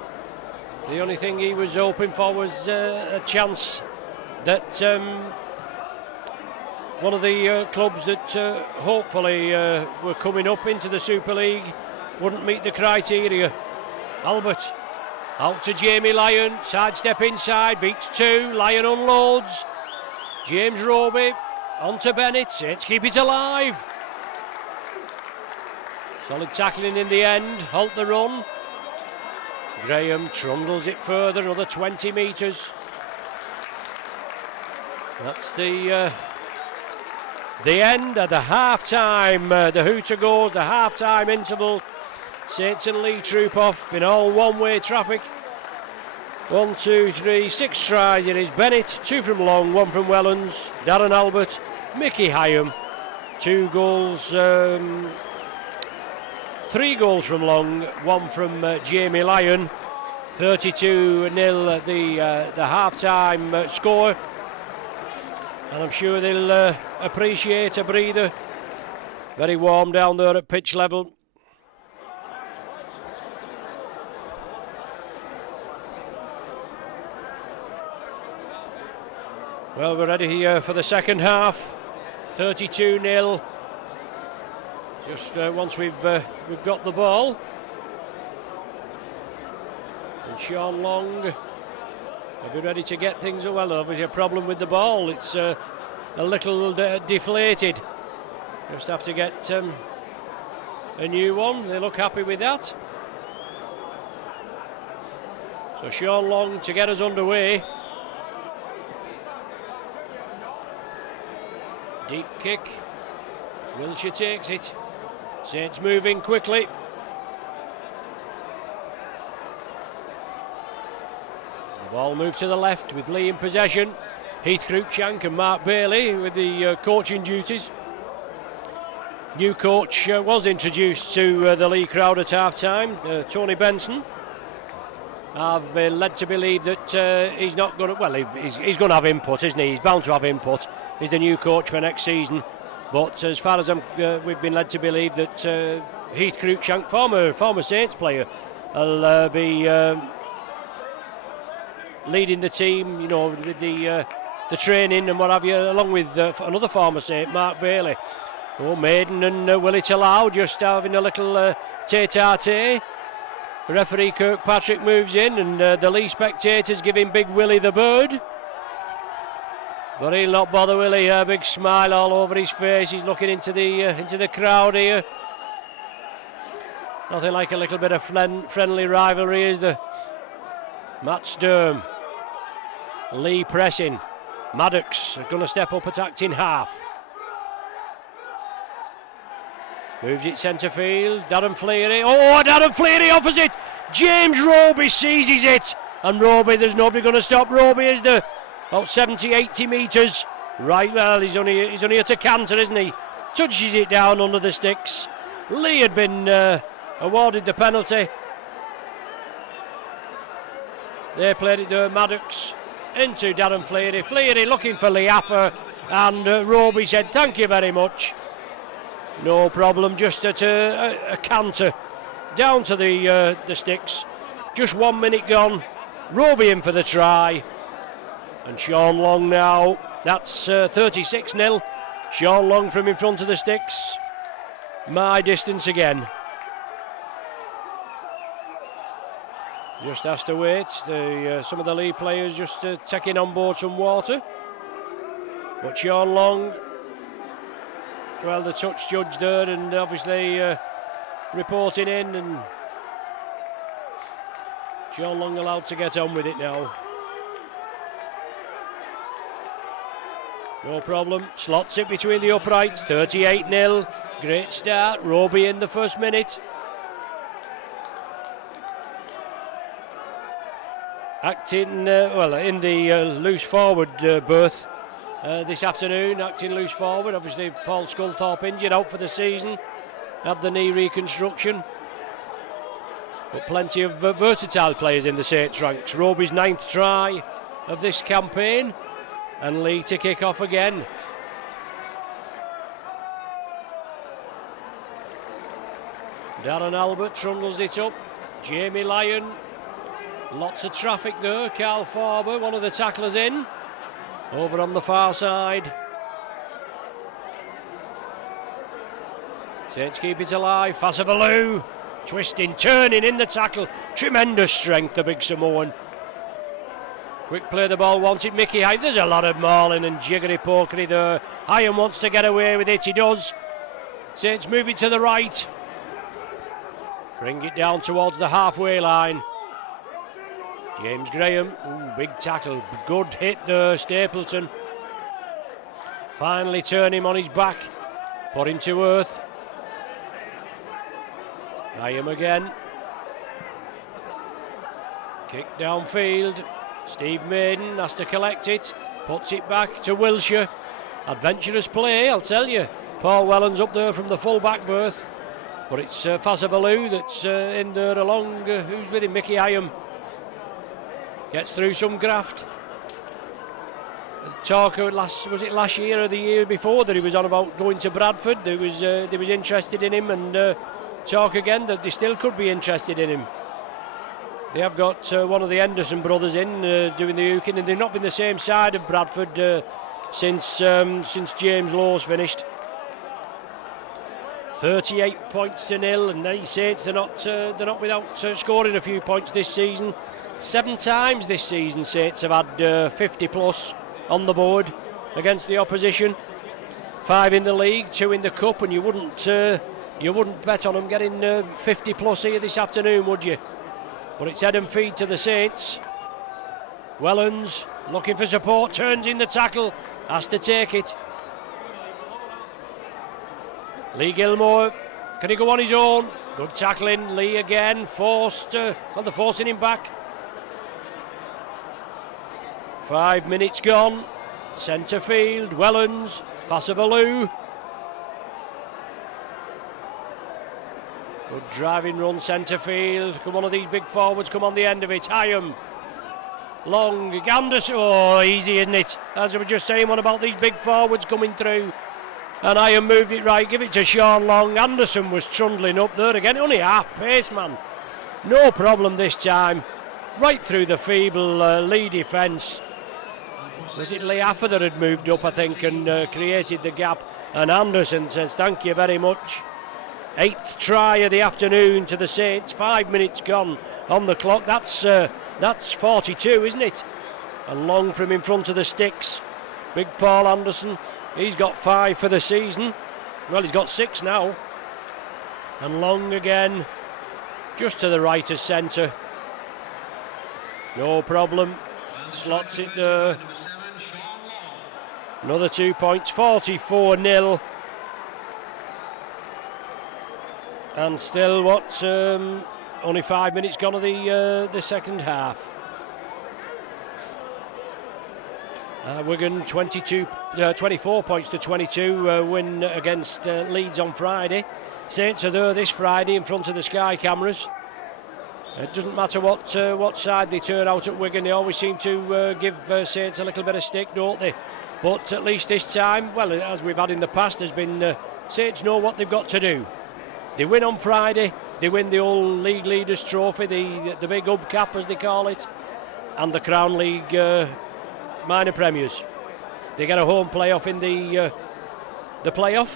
The only thing he was hoping for was a chance that one of the clubs that hopefully were coming up into the Super League wouldn't meet the criteria. Albert out to Jamie Lyon, sidestep inside, beats two, Lyon unloads. James Roby on to Bennett, Saints keep it alive. Solid tackling in the end, halt the run. Graham trundles it further, another 20 metres. That's the end of the half-time. The hooter goes, the half-time interval. Saints and Leigh troop off in all one-way traffic. 1, 2, 3, 6 tries. It is Bennett, 2 from long, 1 from Wellens. Darren Albert, Mickey Hyam, 2 goals, 3 goals from long, 1 from Jamie Lyon. 32-0 the half-time score. And I'm sure they'll appreciate a breather. Very warm down there at pitch level. Well, we're ready here for the second half. 32-0. Just once we've got the ball. And Sean Long will be ready to get things. Well, obviously a problem with the ball. It's a little deflated. Just have to get a new one. They look happy with that. So Sean Long to get us underway. Deep kick. Wilshire takes it. Saints moving quickly. The ball moved to the left with Leigh in possession. Heath Cruikshank and Mark Bailey with the coaching duties. New coach was introduced to the Leigh crowd at half-time, Tony Benson. I've been led to believe that he's not going to, well, he's going to have input, isn't he? He's bound to have input. He's the new coach for next season. But as far as we've been led to believe that Heath Cruikshank, former Saints player, will be leading the team, you know, with the training and what have you, along with another former Saint, Mark Bailey. Oh, Maiden and Willie Talau just having a little tete-a-tete. Referee Kirkpatrick moves in, and the Leigh spectators giving Big Willie the bird. But he'll not bother Willie. A big smile all over his face. He's looking into the crowd here. Nothing like a little bit of friendly rivalry, is there? Matt Sturm. Leigh pressing. Maddox are going to step up at acting half. Moves it centre field. Darren Fleary. Oh, Darren Fleary offers it. James Roby seizes it. And Roby, there's nobody going to stop Roby, is there? About 70, 80 metres. Right, well, he's only at a canter, isn't he? Touches it down under the sticks. Leigh had been awarded the penalty. They played it there, Maddox into Darren Fleary. Fleary looking for Leaffer, and Roby said, thank you very much. No problem, just at a canter. down to the sticks. Just 1 minute gone. Roby in for the try. And Sean Long now. That's 36-0. Sean Long from in front of the sticks. My distance again. Just has to wait. Some of the Leigh players just taking on board some water. But Sean Long, well, the touch judge there, and obviously reporting in, and Sean Long allowed to get on with it now. No problem. Slots it between the uprights. 38-0. Great start. Roby in the first minute. Acting in the loose forward berth this afternoon, acting loose forward. Obviously Paul Sculthorpe injured, out for the season, had the knee reconstruction, but plenty of versatile players in the Saints ranks. Roby's 9th try of this campaign, and Leigh to kick off again. Darren Albert trundles it up. Jamie Lyon. Lots of traffic there. Carl Farber, one of the tacklers in. Over on the far side. Saints keep it alive. Fasavalou. Twisting, turning in the tackle. Tremendous strength, the big Samoan. Quick play the ball wanted. Mickey Hyam. There's a lot of mauling and jiggery pokery there. Hyam wants to get away with it. He does. Saints move it to the right. Bring it down towards the halfway line. James Graham, ooh, big tackle, good hit there, Stapleton. Finally turn him on his back, put him to earth. Graham again. Kick downfield. Steve Maiden has to collect it, puts it back to Wilshire. Adventurous play, I'll tell you. Paul Wellens up there from the full back berth. But it's Fasavalou that's in there along, who's with him, Mickey Hyam. Gets through some graft. Talk was it last year or the year before that he was on about going to Bradford? They was interested in him, and talk again that they still could be interested in him. They have got one of the Henderson brothers in doing the hooking, and they've not been the same side of Bradford since James Lawes finished. 38 points to 0, and these Saints they're not without scoring a few points this season. 7 times this season Saints have had 50 plus on the board against the opposition. 5 in the league, 2 in the cup, and you wouldn't bet on them getting 50 plus here this afternoon, would you? But it's head and feet to the Saints. Wellens looking for support, turns in the tackle, has to take it. Leigh Gilmore, can he go on his own? Good tackling. Leigh again, they're forcing him back. 5 minutes gone. Centre field, Wellens, Fasavalou. Good driving run, centre field. Come one of these big forwards, come on the end of it. Hyam. Long, Anderson. Oh, easy, isn't it? As I was just saying, what about these big forwards coming through? And Hyam moved it right, give it to Sean Long. Anderson was trundling up there again. Only half pace, man. No problem this time. Right through the feeble Leigh defence. Was it Leigh Affer that had moved up, I think, and created the gap? And Anderson says, thank you very much. 8th try of the afternoon to the Saints. 5 minutes gone on the clock. That's 42, isn't it? And Long from in front of the sticks. Big Paul Anderson. He's got 5 for the season. Well, he's got 6 now. And Long again, just to the right of centre. No problem. Slots it there. Another 2 points, 44-0. And still, only 5 minutes gone of the second half. Wigan 24 points to 22 win against Leeds on Friday. Saints are there this Friday in front of the Sky cameras. It doesn't matter what side they turn out at Wigan, they always seem to give Saints a little bit of stick, don't they? But at least this time, well, as we've had in the past, there's been Saints know what they've got to do. They win on Friday, they win the old League Leaders Trophy, the big hubcap as they call it, and the Crown League minor premiers. They get a home playoff in the playoff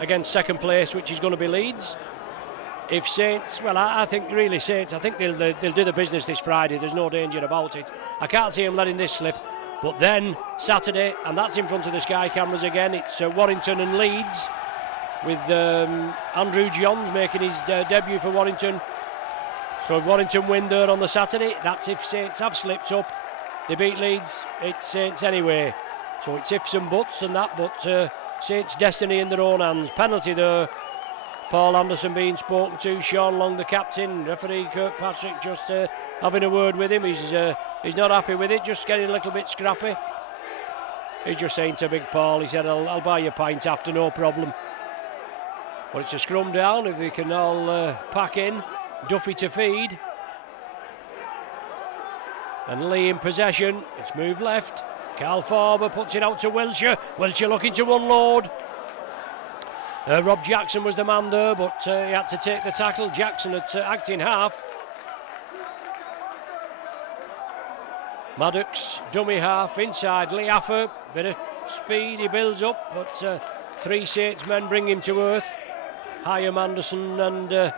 against second place, which is going to be Leeds. If Saints, well, I think really Saints, I think they'll do the business this Friday. There's no danger about it. I can't see them letting this slip. But then Saturday, and that's in front of the Sky cameras again, it's Warrington and Leeds, with Andrew Johns making his debut for Warrington. So if Warrington win there on the Saturday, that's if Saints have slipped up. They beat Leeds, it's Saints anyway. So it's ifs and buts and that, but Saints' destiny in their own hands. Penalty there. Paul Anderson being spoken to. Sean Long, the captain. Referee Kirkpatrick just having a word with him. He's not happy with it, just getting a little bit scrappy. He's just saying to Big Paul, he said, I'll buy you a pint after, no problem. But it's a scrum down, if they can all pack in. Duffy to feed. And Leigh in possession. It's moved left. Carl Farber puts it out to Wilshire. Wilshire looking to unload. Rob Jackson was the man there, but he had to take the tackle. Jackson at acting half. Maddox, dummy half, inside Lee Affer. Bit of speed, he builds up, but 3 Saints men bring him to earth. Hyam, Anderson and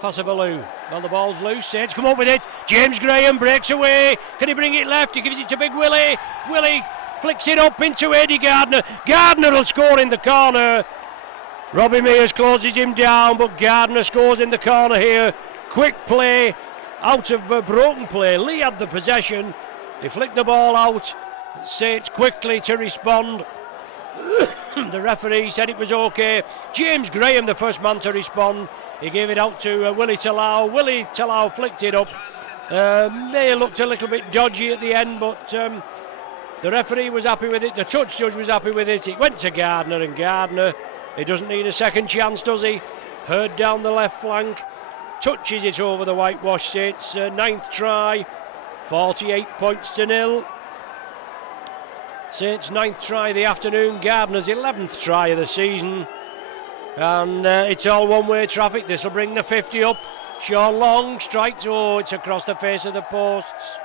Fassavalu. Well, the ball's loose. Saints come up with it. James Graham breaks away. Can he bring it left? He gives it to Big Willie. Willie flicks it up into Eddie Gardner. Gardner will score in the corner. Robbie Mears closes him down, but Gardner scores in the corner here. Quick play out of broken play. Leigh had the possession. They flicked the ball out. Saints quickly to respond. The referee said it was okay. James Graham, the first man to respond. He gave it out to Willie Talau. Willie Talau flicked it up. May have looked a little bit dodgy at the end, but the referee was happy with it. The touch judge was happy with it. It went to Gardner, and Gardner, he doesn't need a second chance, does he? Heard down the left flank. Touches it over the whitewash Saints. 9th try. 48 points to 0. Saints' 9th try of the afternoon. Gardner's 11th try of the season. And it's all one-way traffic. This will bring the 50 up. Sean Long strikes. Oh, it's across the face of the posts.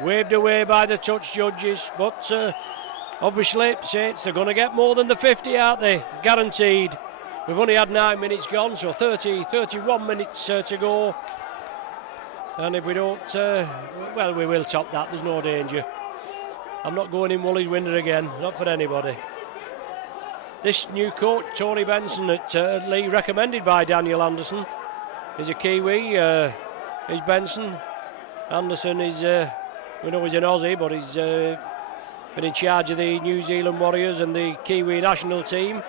Waved away by the touch judges. But obviously, Saints, they're going to get more than the 50, aren't they? Guaranteed. We've only had 9 minutes gone, so 31 minutes to go. And if we don't, well, we will top that. There's no danger. I'm not going in Woolly's window again. Not for anybody. This new coach, Tony Benson at Leigh, recommended by Daniel Anderson. He's a Kiwi. He's Benson. Anderson is, we know he's an Aussie, but he's been in charge of the New Zealand Warriors and the Kiwi national team.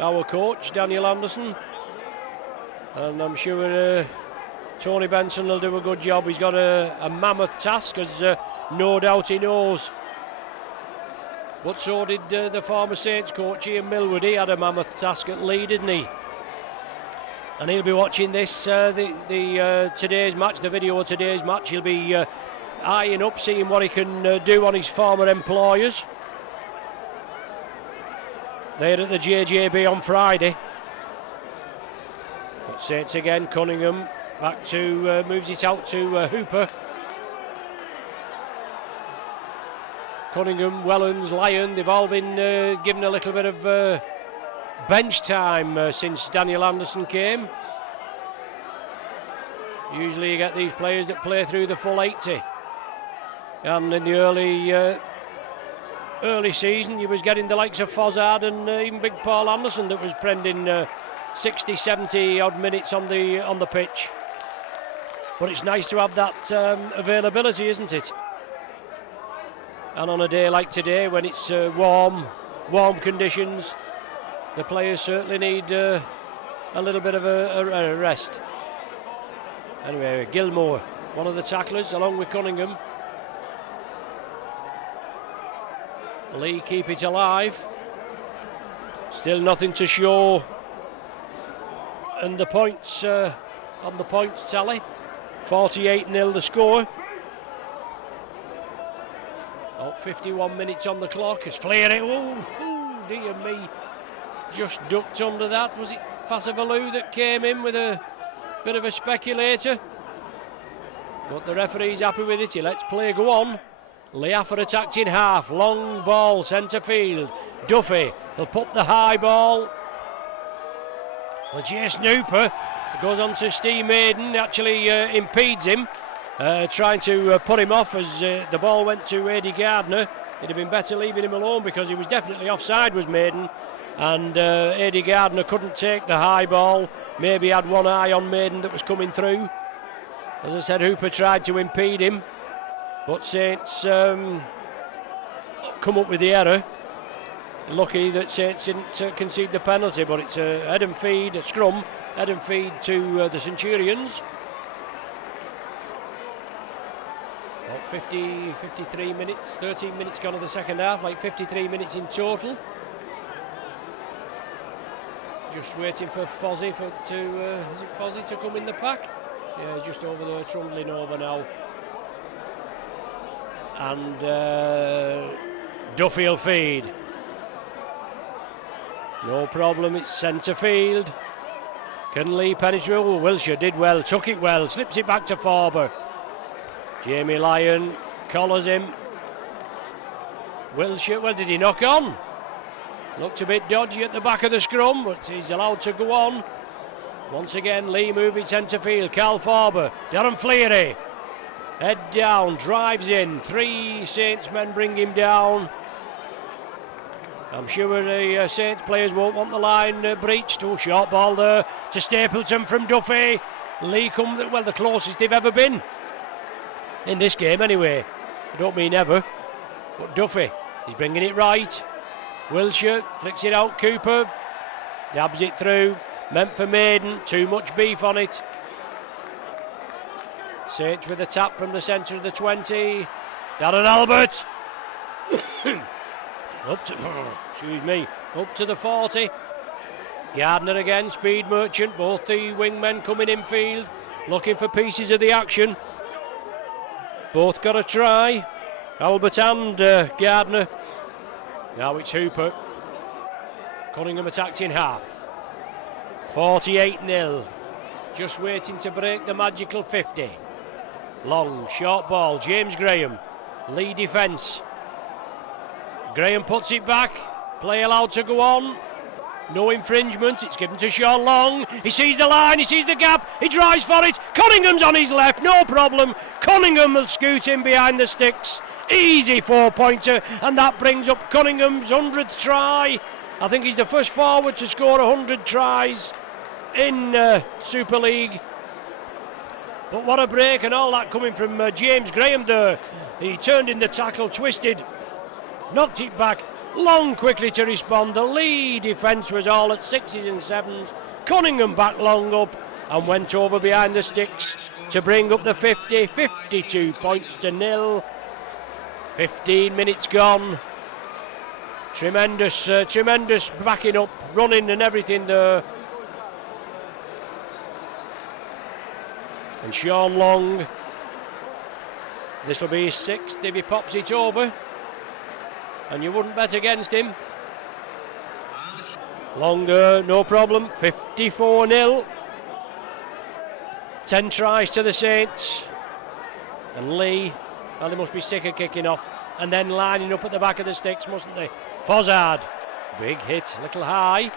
Our coach, Daniel Anderson. And I'm sure Tony Benson will do a good job. He's got a mammoth task, as no doubt he knows. But so did the former Saints coach Ian Millwood. He had a mammoth task at Leigh, didn't he? And he'll be watching this, today's match, the video of today's match. He'll be eyeing up, seeing what he can do on his former employers. They're at the JJB on Friday. But Saints again, Cunningham back to, moves it out to Hooper. Cunningham, Wellens, Lyon, they've all been given a little bit of bench time since Daniel Anderson came. Usually you get these players that play through the full 80. And in the early season, you was getting the likes of Fozzard and even Big Paul Anderson that was spending 60, 70 odd minutes on the pitch. But it's nice to have that availability, isn't it? And on a day like today, when it's warm conditions, the players certainly need a little bit of a rest. Anyway, Gilmore, one of the tacklers, along with Cunningham. Leigh keep it alive. Still nothing to show. And the points on the points tally. 48-0 the score. About 51 minutes on the clock. It's Flair. Oh, dear me. Just ducked under that. Was it Fasavalou that came in with a bit of a speculator. But the referee's happy with it. He lets play go on. Leaffer attacked in half. Long ball, centre field. Duffy, he'll put the high ball. Well, Jason Hooper goes on to Steve Maiden, actually impedes him, trying to put him off as the ball went to Eddie Gardner. It'd have been better leaving him alone because he was definitely offside, was Maiden, and Eddie Gardner couldn't take the high ball. Maybe had one eye on Maiden that was coming through. As I said, Hooper tried to impede him, but Saints come up with the error. Lucky that Saints didn't concede the penalty, but it's a head and feed, a scrum, head and feed to the Centurions. About 53 minutes, 13 minutes gone of the second half, like 53 minutes in total. Just waiting for Fozzie is it Fozzie to come in the pack? Yeah, just over there, trundling over now. And Duffy will feed. No problem, it's centre field. Can Leigh penetrate? Oh, Wilshire did well, took it well, slips it back to Forber. Jamie Lyon collars him. Wilshire, well, did he knock on? Looked a bit dodgy at the back of the scrum, but he's allowed to go on. Once again, Leigh moving centre field. Cal Forber, Darren Fleary. Head down, drives in. 3 Saints men bring him down. I'm sure the Saints players won't want the line breached. Oh, short ball there to Stapleton from Duffy. Leigh come, well, the closest they've ever been. In this game, anyway. I don't mean ever. But Duffy, he's bringing it right. Wilshire flicks it out. Cooper dabs it through. Meant for Maiden. Too much beef on it. Saints with a tap from the centre of the 20. Darren Albert. Up to the 40. Gardner again, Speed Merchant. Both the wingmen coming in field, looking for pieces of the action. Both got a try. Albert and Gardner. Now it's Hooper. Cunningham attacked in half. 48-0. Just waiting to break the magical 50. Long, short ball. James Graham. Leigh defence. Graham puts it back. Play allowed to go on. No infringement. It's given to Sean Long. He sees the line. He sees the gap. He drives for it. Cunningham's on his left. No problem. Cunningham will scoot in behind the sticks. Easy 4-pointer. And that brings up Cunningham's 100th try. I think he's the first forward to score 100 tries in Super League. But what a break, and all that coming from James Graham there. He turned in the tackle, twisted, knocked it back. Long quickly to respond. The Leigh defence was all at 6s and 7s. Cunningham back long up and went over behind the sticks to bring up the 50. 52 points to 0. 15 minutes gone. Tremendous backing up, running and everything there. And Sean Long, this will be his 6th if he pops it over. And you wouldn't bet against him. Longer, no problem. 54-0. 10 tries to the Saints. And Leigh, well, they must be sick of kicking off. And then lining up at the back of the sticks, mustn't they? Fozzard, big hit, little high.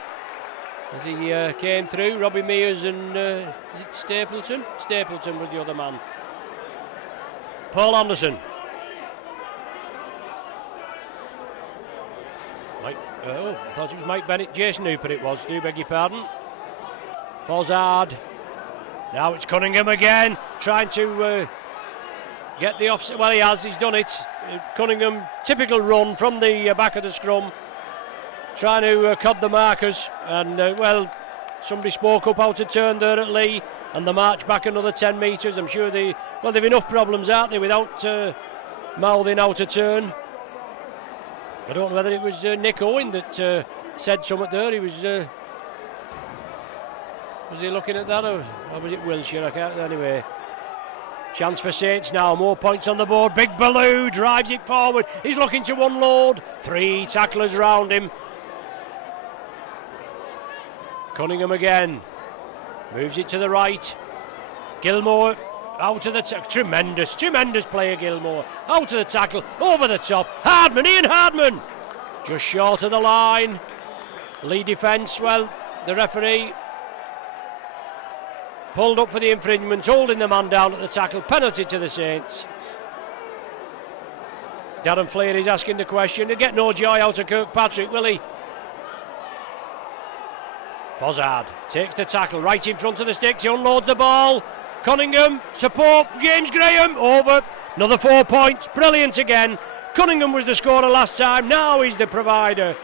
As he came through, Robbie Mears and is it Stapleton? Stapleton was the other man. Paul Anderson. I thought it was Mike Bennett. Jason Hooper it was, do beg your pardon. Fozzard. Now it's Cunningham again, trying to get the offset. Well, he has, he's done it. Cunningham, typical run from the back of the scrum, trying to cod the markers. And, well, somebody spoke up out of turn there at Leigh, and the march back another 10 metres. I'm sure they've enough problems, aren't they, without mouthing out of turn. I don't know whether it was Nick Owen that said something there. He was he looking at that, or was it Wilshire? I can't. Anyway, chance for Saints now. More points on the board. Big Ballou drives it forward. He's looking to unload. 3 tacklers round him. Cunningham again. Moves it to the right. Gilmore out of the tremendous player Gilmore. Out of the tackle, over the top. Hardman, Ian Hardman. Just short of the line. Leigh defence, well, the referee pulled up for the infringement, holding the man down at the tackle. Penalty to the Saints. Darren Fleer is asking the question. He'll get no joy out of Kirkpatrick, will he? Fozzard takes the tackle right in front of the sticks. He unloads the ball. Cunningham, support, James Graham, over. Another 4 points, brilliant again. Cunningham was the scorer last time, now he's the provider.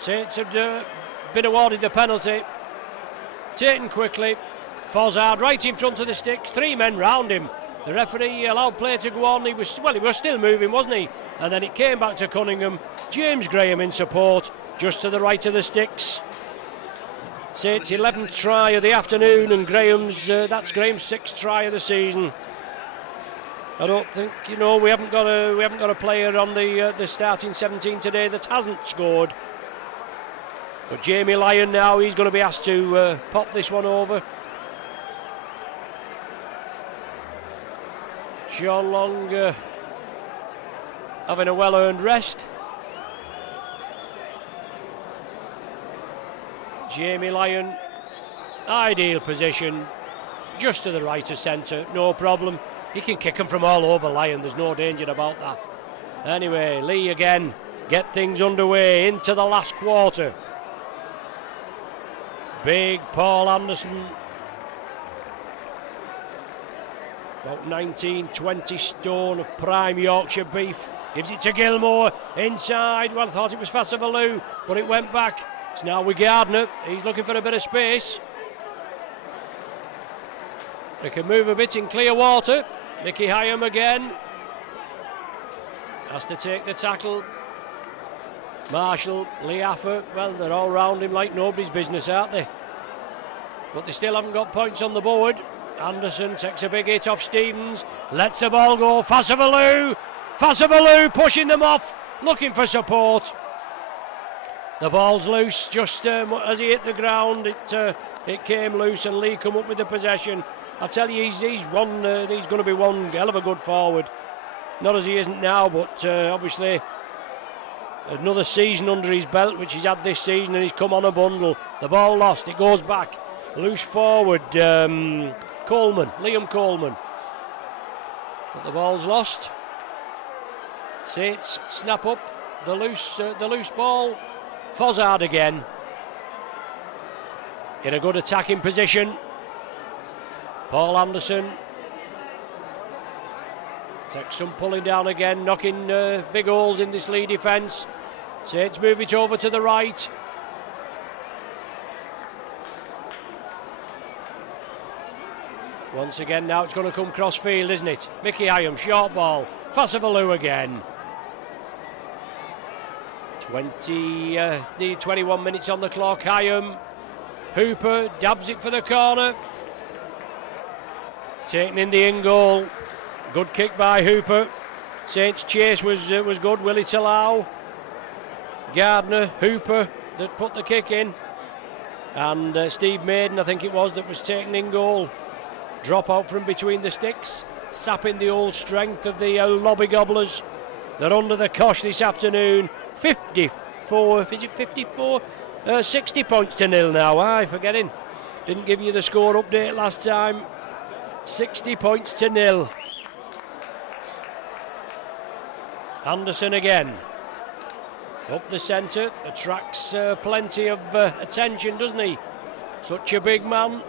Saints have been awarded the penalty. Taken quickly. Fozzard right in front of the sticks, 3 men round him. The referee allowed play to go on. He was still moving, wasn't he? And then it came back to Cunningham. James Graham in support, just to the right of the sticks. Saints' 11th try of the afternoon, and that's Graham's 6th try of the season. I don't think, we haven't got a player on the starting 17 today that hasn't scored. But Jamie Lyon now, he's going to be asked to pop this one over. Sean Long having a well-earned rest. Jamie Lyon, ideal position, just to the right of centre, no problem. He can kick him from all over Lyon, there's no danger about that. Anyway, Leigh again, get things underway into the last quarter. Big Paul Anderson, about 19-20 stone of prime Yorkshire beef, gives it to Gilmore, inside, well, I thought it was Fassavalu, but it went back. It's now with Gardner, he's looking for a bit of space. They can move a bit in clear water. Mickey Hyam again. Has to take the tackle. Marshall, Lee Affer, well, they're all round him like nobody's business, aren't they? But they still haven't got points on the board. Anderson takes a big hit off Stevens, lets the ball go. Fassavalu pushing them off, looking for support. The ball's loose, just as he hit the ground, it came loose, and Leigh come up with the possession. I tell you, he's going to be one hell of a good forward. Not as he isn't now, but obviously another season under his belt, which he's had this season, and he's come on a bundle. The ball lost, it goes back, loose forward. Liam Coleman. But the ball's lost. Saints snap up the loose ball. Fozzard again, in a good attacking position. Paul Anderson takes some pulling down again, knocking big holes in this Leigh defence. Saints move it over to the right. Once again now it's going to come cross field, isn't it? Mickey Hyam, short ball. Fassavalu again. 21 minutes on the clock. Hyam, Hooper dabs it for the corner, taking in the in goal. Good kick by Hooper. Saints chase was good. Willie Talau, Gardner, Hooper that put the kick in, and Steve Maiden, I think it was, that was taken in goal. Drop out from between the sticks, sapping the old strength of the lobby gobblers. They're under the cosh this afternoon. 54, is it 54? 60 points to nil now. Forgetting. Didn't give you the score update last time. 60 points to nil. Anderson again. Up the centre. Attracts plenty of attention, doesn't he? Such a big man.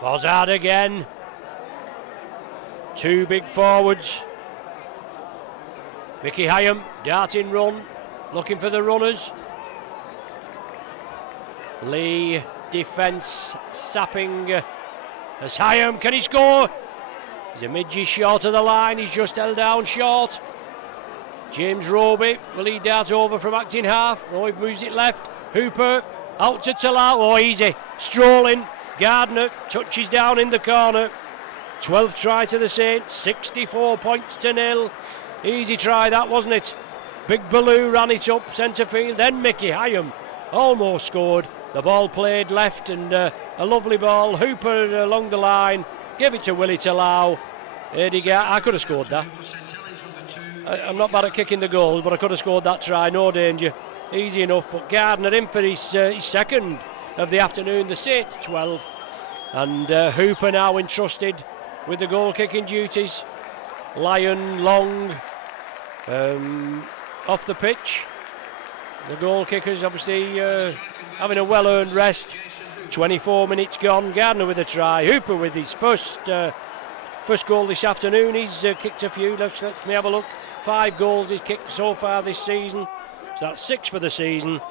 Fozzard again. 2 big forwards. Mickey Hyam, darting run, looking for the runners. Leigh defence sapping as Hyam, can he score? He's a midgie short of the line, he's just held down short. James Roby, will he dart over from acting half? Oh, he moves it left. Hooper, out to Talau, oh easy, strolling. Gardner touches down in the corner. 12th try to the Saints, 64 points to nil. Easy try that, wasn't it? Big Ballou ran it up centre field, then Mickey Hyam almost scored. The ball played left, and a lovely ball. Hooper along the line, gave it to Willie Talau. I could have scored that. I'm not bad at kicking the goals, but I could have scored that try, no danger. Easy enough, but Gardner in for his second of the afternoon, the Saints 12. And Hooper now entrusted with the goal kicking duties. Lyon, Long, off the pitch. The goal kickers obviously having a well-earned rest. 24 minutes gone. Gardner with a try. Hooper with his first goal this afternoon. He's kicked a few. Let me have a look. 5 goals he's kicked so far this season. So that's 6 for the season.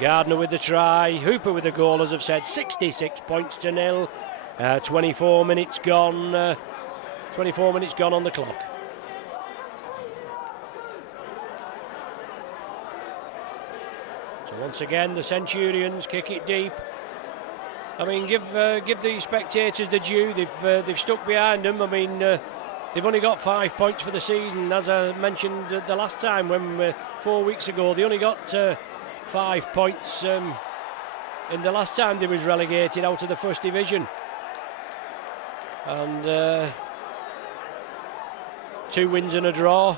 Gardner with the try. Hooper with the goal, as I've said. 66 points to nil. 24 minutes gone. 24 minutes gone on the clock. So once again, the Centurions kick it deep. I mean, give the spectators the due. They've stuck behind them. I mean, they've only got 5 points for the season. As I mentioned the last time, when 4 weeks ago, they only got 5 points in the last time they was relegated out of the first division. And 2 wins and a draw.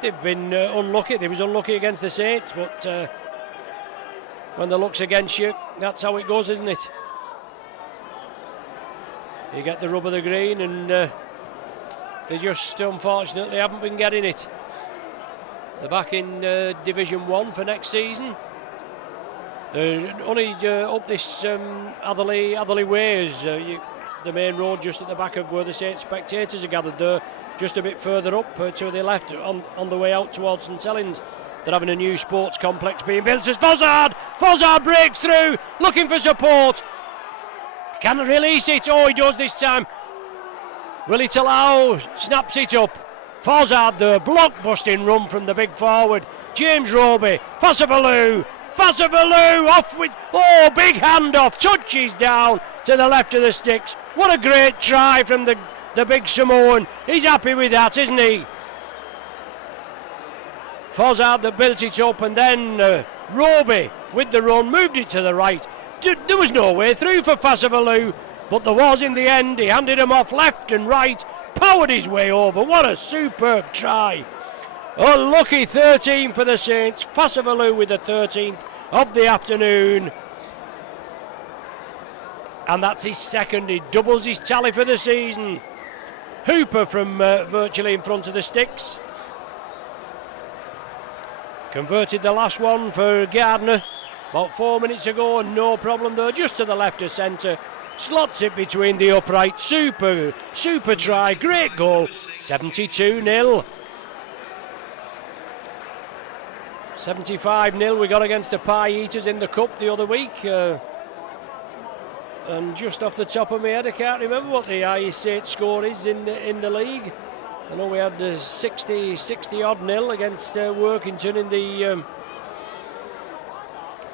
They've been unlucky. They was unlucky against the Saints, but when the luck's against you, that's how it goes, isn't it? You get the rub of the green, and they just unfortunately haven't been getting it. They're back in Division 1 for next season. They're only up this Atherley Way, is the main road just at the back of where the Saints spectators are gathered there, just a bit further up to the left on the way out towards St Helens. They're having a new sports complex being built as Fozzard breaks through, looking for support. Can release it. Oh, he does this time. Willie Talau snaps it up. Fozzard, the block-busting run from the big forward. James Roby, Fasavalou off with, big handoff, touches down to the left of the sticks. What a great try from the big Samoan. He's happy with that, isn't he? Fozzard that built it up, and then Roby with the run, moved it to the right. There was no way through for Fasavalou, but there was in the end. He handed him off left and right, powered his way over. What a superb try. A lucky 13 for the Saints. Fasavalou with the 13th of the afternoon. And that's his second. He doubles his tally for the season. Hooper from virtually in front of the sticks. Converted the last one for Gardner about 4 minutes ago, and no problem there, just to the left of centre. Slots it between the uprights. Super try, great goal. 72-0. 75-0 we got against the Pie Eaters in the Cup the other week. And just off the top of my head, I can't remember what the highest Saints score is in the league. I know we had 60-odd nil against Workington in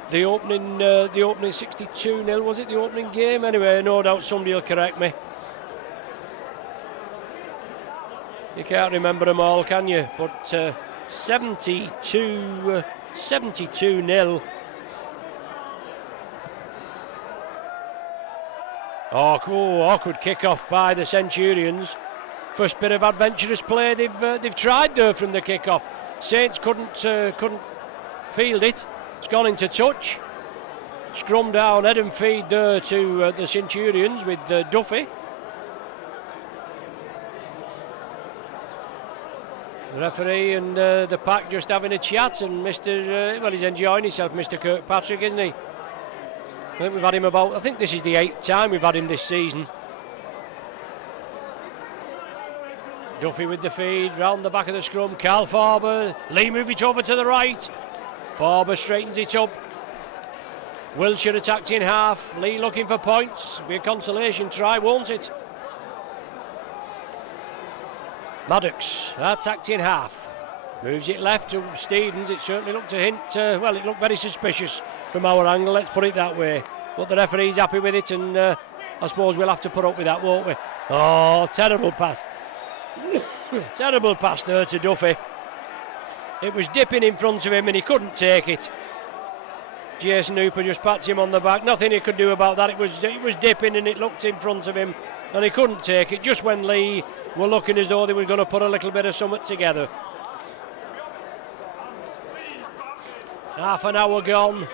the opening 62-0, was it the opening game? Anyway, no doubt somebody will correct me. You can't remember them all, can you? But 72-0. Awkward kick-off by the Centurions. First bit of adventurous play they've tried there from the kick-off. Saints couldn't field it. It's gone into touch. Scrum down, head and feed there to the Centurions with Duffy. The referee and the pack just having a chat, and he's enjoying himself, Mr. Kirkpatrick, isn't he? I think we've had him I think this is the 8th time we've had him this season. Duffy with the feed, round the back of the scrum. Carl Farber, Leigh move it over to the right. Farber straightens it up. Wilshire attacked in half. Leigh looking for points. Be a consolation try, won't it? Maddox attacked in half. Moves it left to Stevens. It certainly looked a hint. It looked very suspicious from our angle, let's put it that way. But the referee's happy with it, and I suppose we'll have to put up with that, won't we? Oh, terrible pass. Terrible pass there to Duffy. It was dipping in front of him and he couldn't take it. Jason Hooper just pats him on the back. Nothing he could do about that. It was dipping and it looked in front of him and he couldn't take it. Just when Leigh were looking as though they were going to put a little bit of something together. Half an hour gone.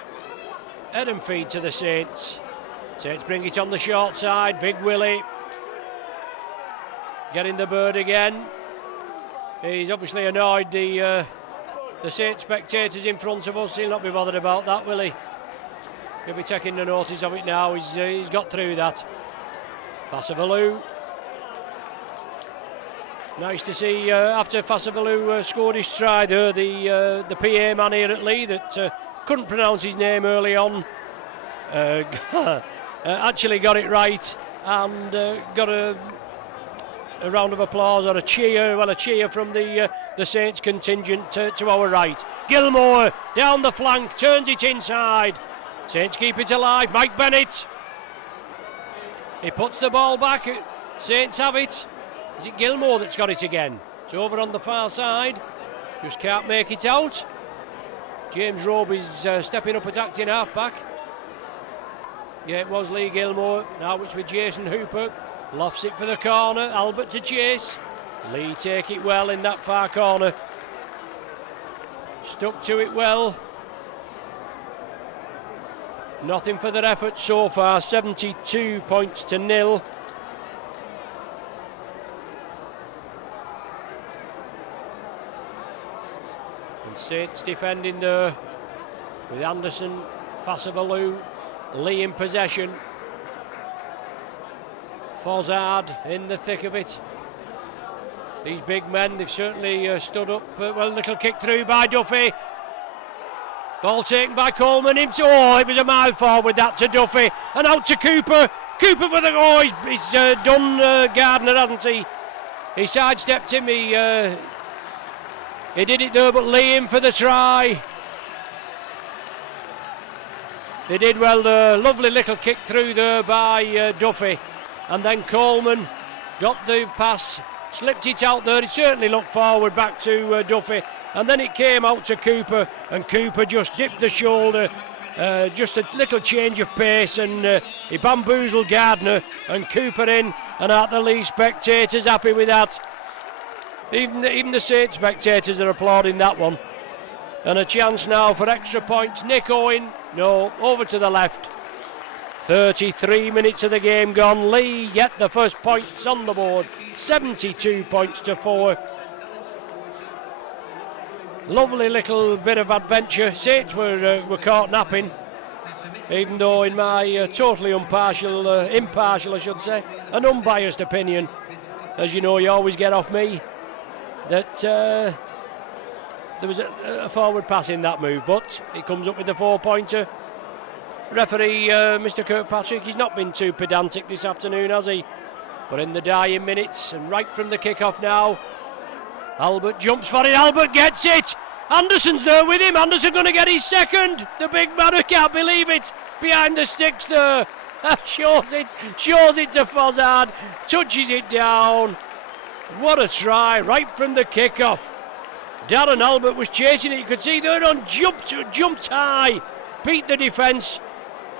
Head and feed to the Saints. Saints bring it on the short side. Big Willie getting the bird again. He's obviously annoyed the Saints spectators in front of us. He'll not be bothered about that, will he? He'll be taking the notice of it now. He's got through that. Fasavalou. Nice to see after Fasavalou scored his stride, the PA man here at Leigh that couldn't pronounce his name early on. Actually got it right and got a round of applause or a cheer from the Saints contingent to our right. Gilmore down the flank, turns it inside. Saints keep it alive. Mike Bennett. He puts the ball back. Saints have it. Is it Gilmore that's got it again? It's over on the far side. Just can't make it out. James Robe is stepping up at acting half-back. Yeah, it was Leigh Gilmore. Now it's with Jason Hooper. Lofts it for the corner. Albert to chase. Leigh take it well in that far corner. Stuck to it well. Nothing for their effort so far. 72 points to 0. And Saints defending there with Anderson, Fasavalou, Leigh in possession. Fozzard in the thick of it. These big men, they've certainly stood up. Well, little kick through by Duffy. Ball taken by Coleman. It was a mile forward that to Duffy. And out to Cooper. Cooper for the goal. He's done Gardner, hasn't he? He sidestepped him. He did it there, but Leigh in for the try. They did well there. Lovely little kick through there by Duffy. And then Coleman got the pass, slipped it out there. It certainly looked forward back to Duffy. And then it came out to Cooper, and Cooper just dipped the shoulder. Just a little change of pace, and he bamboozled Gardner, and Cooper in, and out the Leigh spectators happy with that. Even the Saints spectators are applauding that one. And a chance now for extra points. Nick Owen, no, over to the left. 33 minutes of the game gone. Leigh get the first points on the board. 72 points to 4. Lovely little bit of adventure. Saints were caught napping, even though in my totally impartial I should say, an unbiased opinion, as you know you always get off me, that there was a forward pass in that move, but he comes up with the 4-pointer. Referee Mr Kirkpatrick, he's not been too pedantic this afternoon, has he? But in the dying minutes, and right from the kick-off now, Albert jumps for it, Albert gets it! Anderson's there with him, Anderson going to get his second! The big man, I can't believe it! Behind the sticks there, shows it to Fozzard, touches it down. What a try, right from the kick-off. Darren Albert was chasing it, you could see there on jumped high, beat the defence.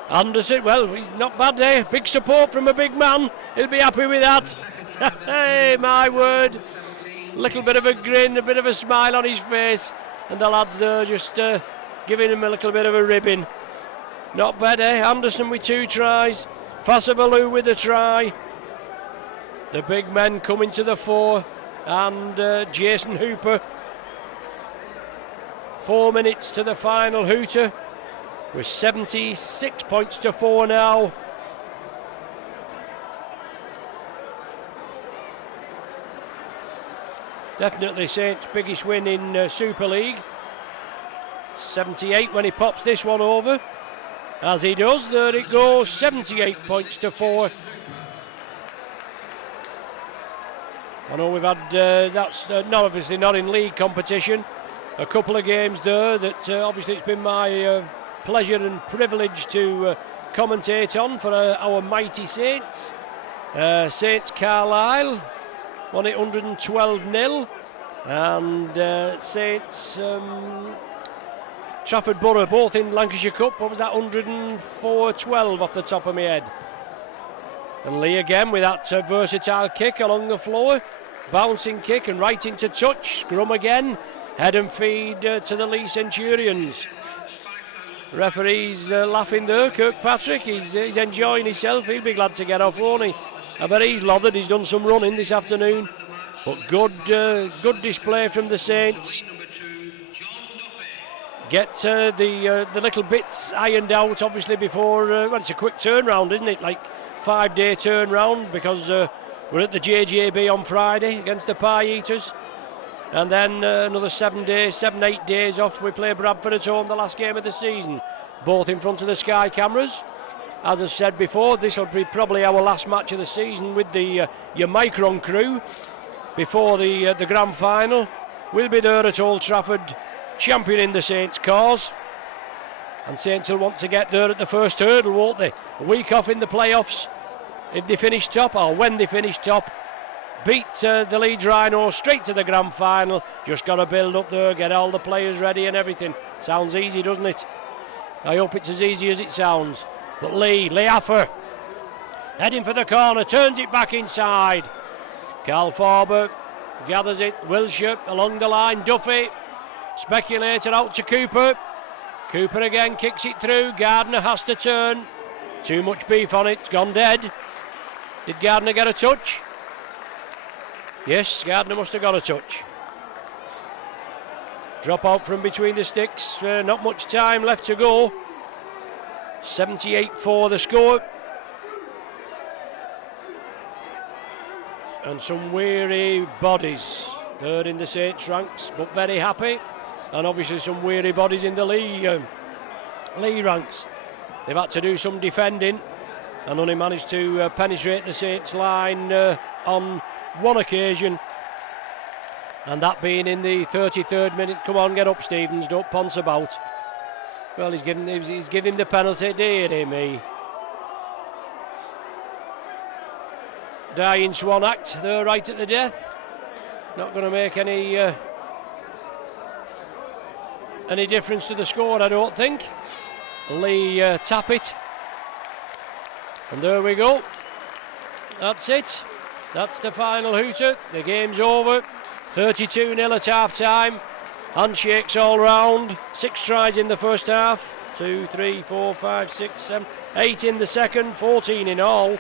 Anderson, well, he's not bad there, big support from a big man, he'll be happy with that. Hey, my word. Little bit of a grin, a bit of a smile on his face, and the lads there just giving him a little bit of a ribbing. Not bad, eh? Anderson with 2 tries, Fasavalou with a try. The big men coming to the fore, and Jason Hooper. 4 minutes to the final hooter. We're 76 points to 4 now. Definitely Saints' biggest win in Super League. 78 when he pops this one over. As he does, there it goes, 78 points to 4. I know we've had, that's obviously not in league competition, a couple of games there that obviously it's been my pleasure and privilege to commentate on for our mighty Saints. Saints Carlisle won it 112-0, and Saints Trafford Borough, both in Lancashire Cup. What was that, 104-12 off the top of my head. And Leigh again with that versatile kick along the floor. Bouncing kick and right into touch. Scrum again. Head and feed to the Leigh Centurions. Referee's laughing there, Kirkpatrick. He's enjoying himself. He'll be glad to get off, won't he? I bet he's lathered. He's done some running this afternoon. But good display from the Saints. Get the little bits ironed out, obviously, before... well, it's a quick turnaround, isn't it? Like 5-day turnaround, because we're at the JJB on Friday against the Pie Eaters. And then another 7 days, 8 days off. We play Bradford at home, the last game of the season, both in front of the Sky cameras. As I said before, this will be probably our last match of the season with the your Micron crew before the grand final. We'll be there at Old Trafford, championing the Saints' cause. And Saints will want to get there at the first hurdle, won't they? A week off in the playoffs, if they finish top, or when they finish top. Beat the Leeds Rhinos straight to the grand final. Just got to build up there, get all the players ready and everything. Sounds easy, doesn't it? I hope it's as easy as it sounds. But Leigh Affer, heading for the corner, turns it back inside. Carl Farber gathers it. Wilshire along the line. Duffy, speculator out to Cooper. Cooper again kicks it through. Gardner has to turn. Too much beef on it. It's gone dead. Did Gardner get a touch? Yes, Gardner must have got a touch. Drop out from between the sticks. Not much time left to go. 78-4 the score. And some weary bodies there in the Saints ranks, but very happy. And obviously some weary bodies in the Leigh ranks. They've had to do some defending and only managed to penetrate the Saints line on one occasion, and that being in the 33rd minute. Come on, get up, Stevens, don't ponce about. Well, he's giving the penalty, dearie me. Dying Swan act there right at the death. Not going to make any difference to the score, I don't think. Leigh tap it, and there we go. That's it. That's the final hooter. The game's over. 32-0 at half-time. Handshakes all round. 6 tries in the first half. 2, 3, 4, 5, 6, 7, 8 in the second. 14 in all.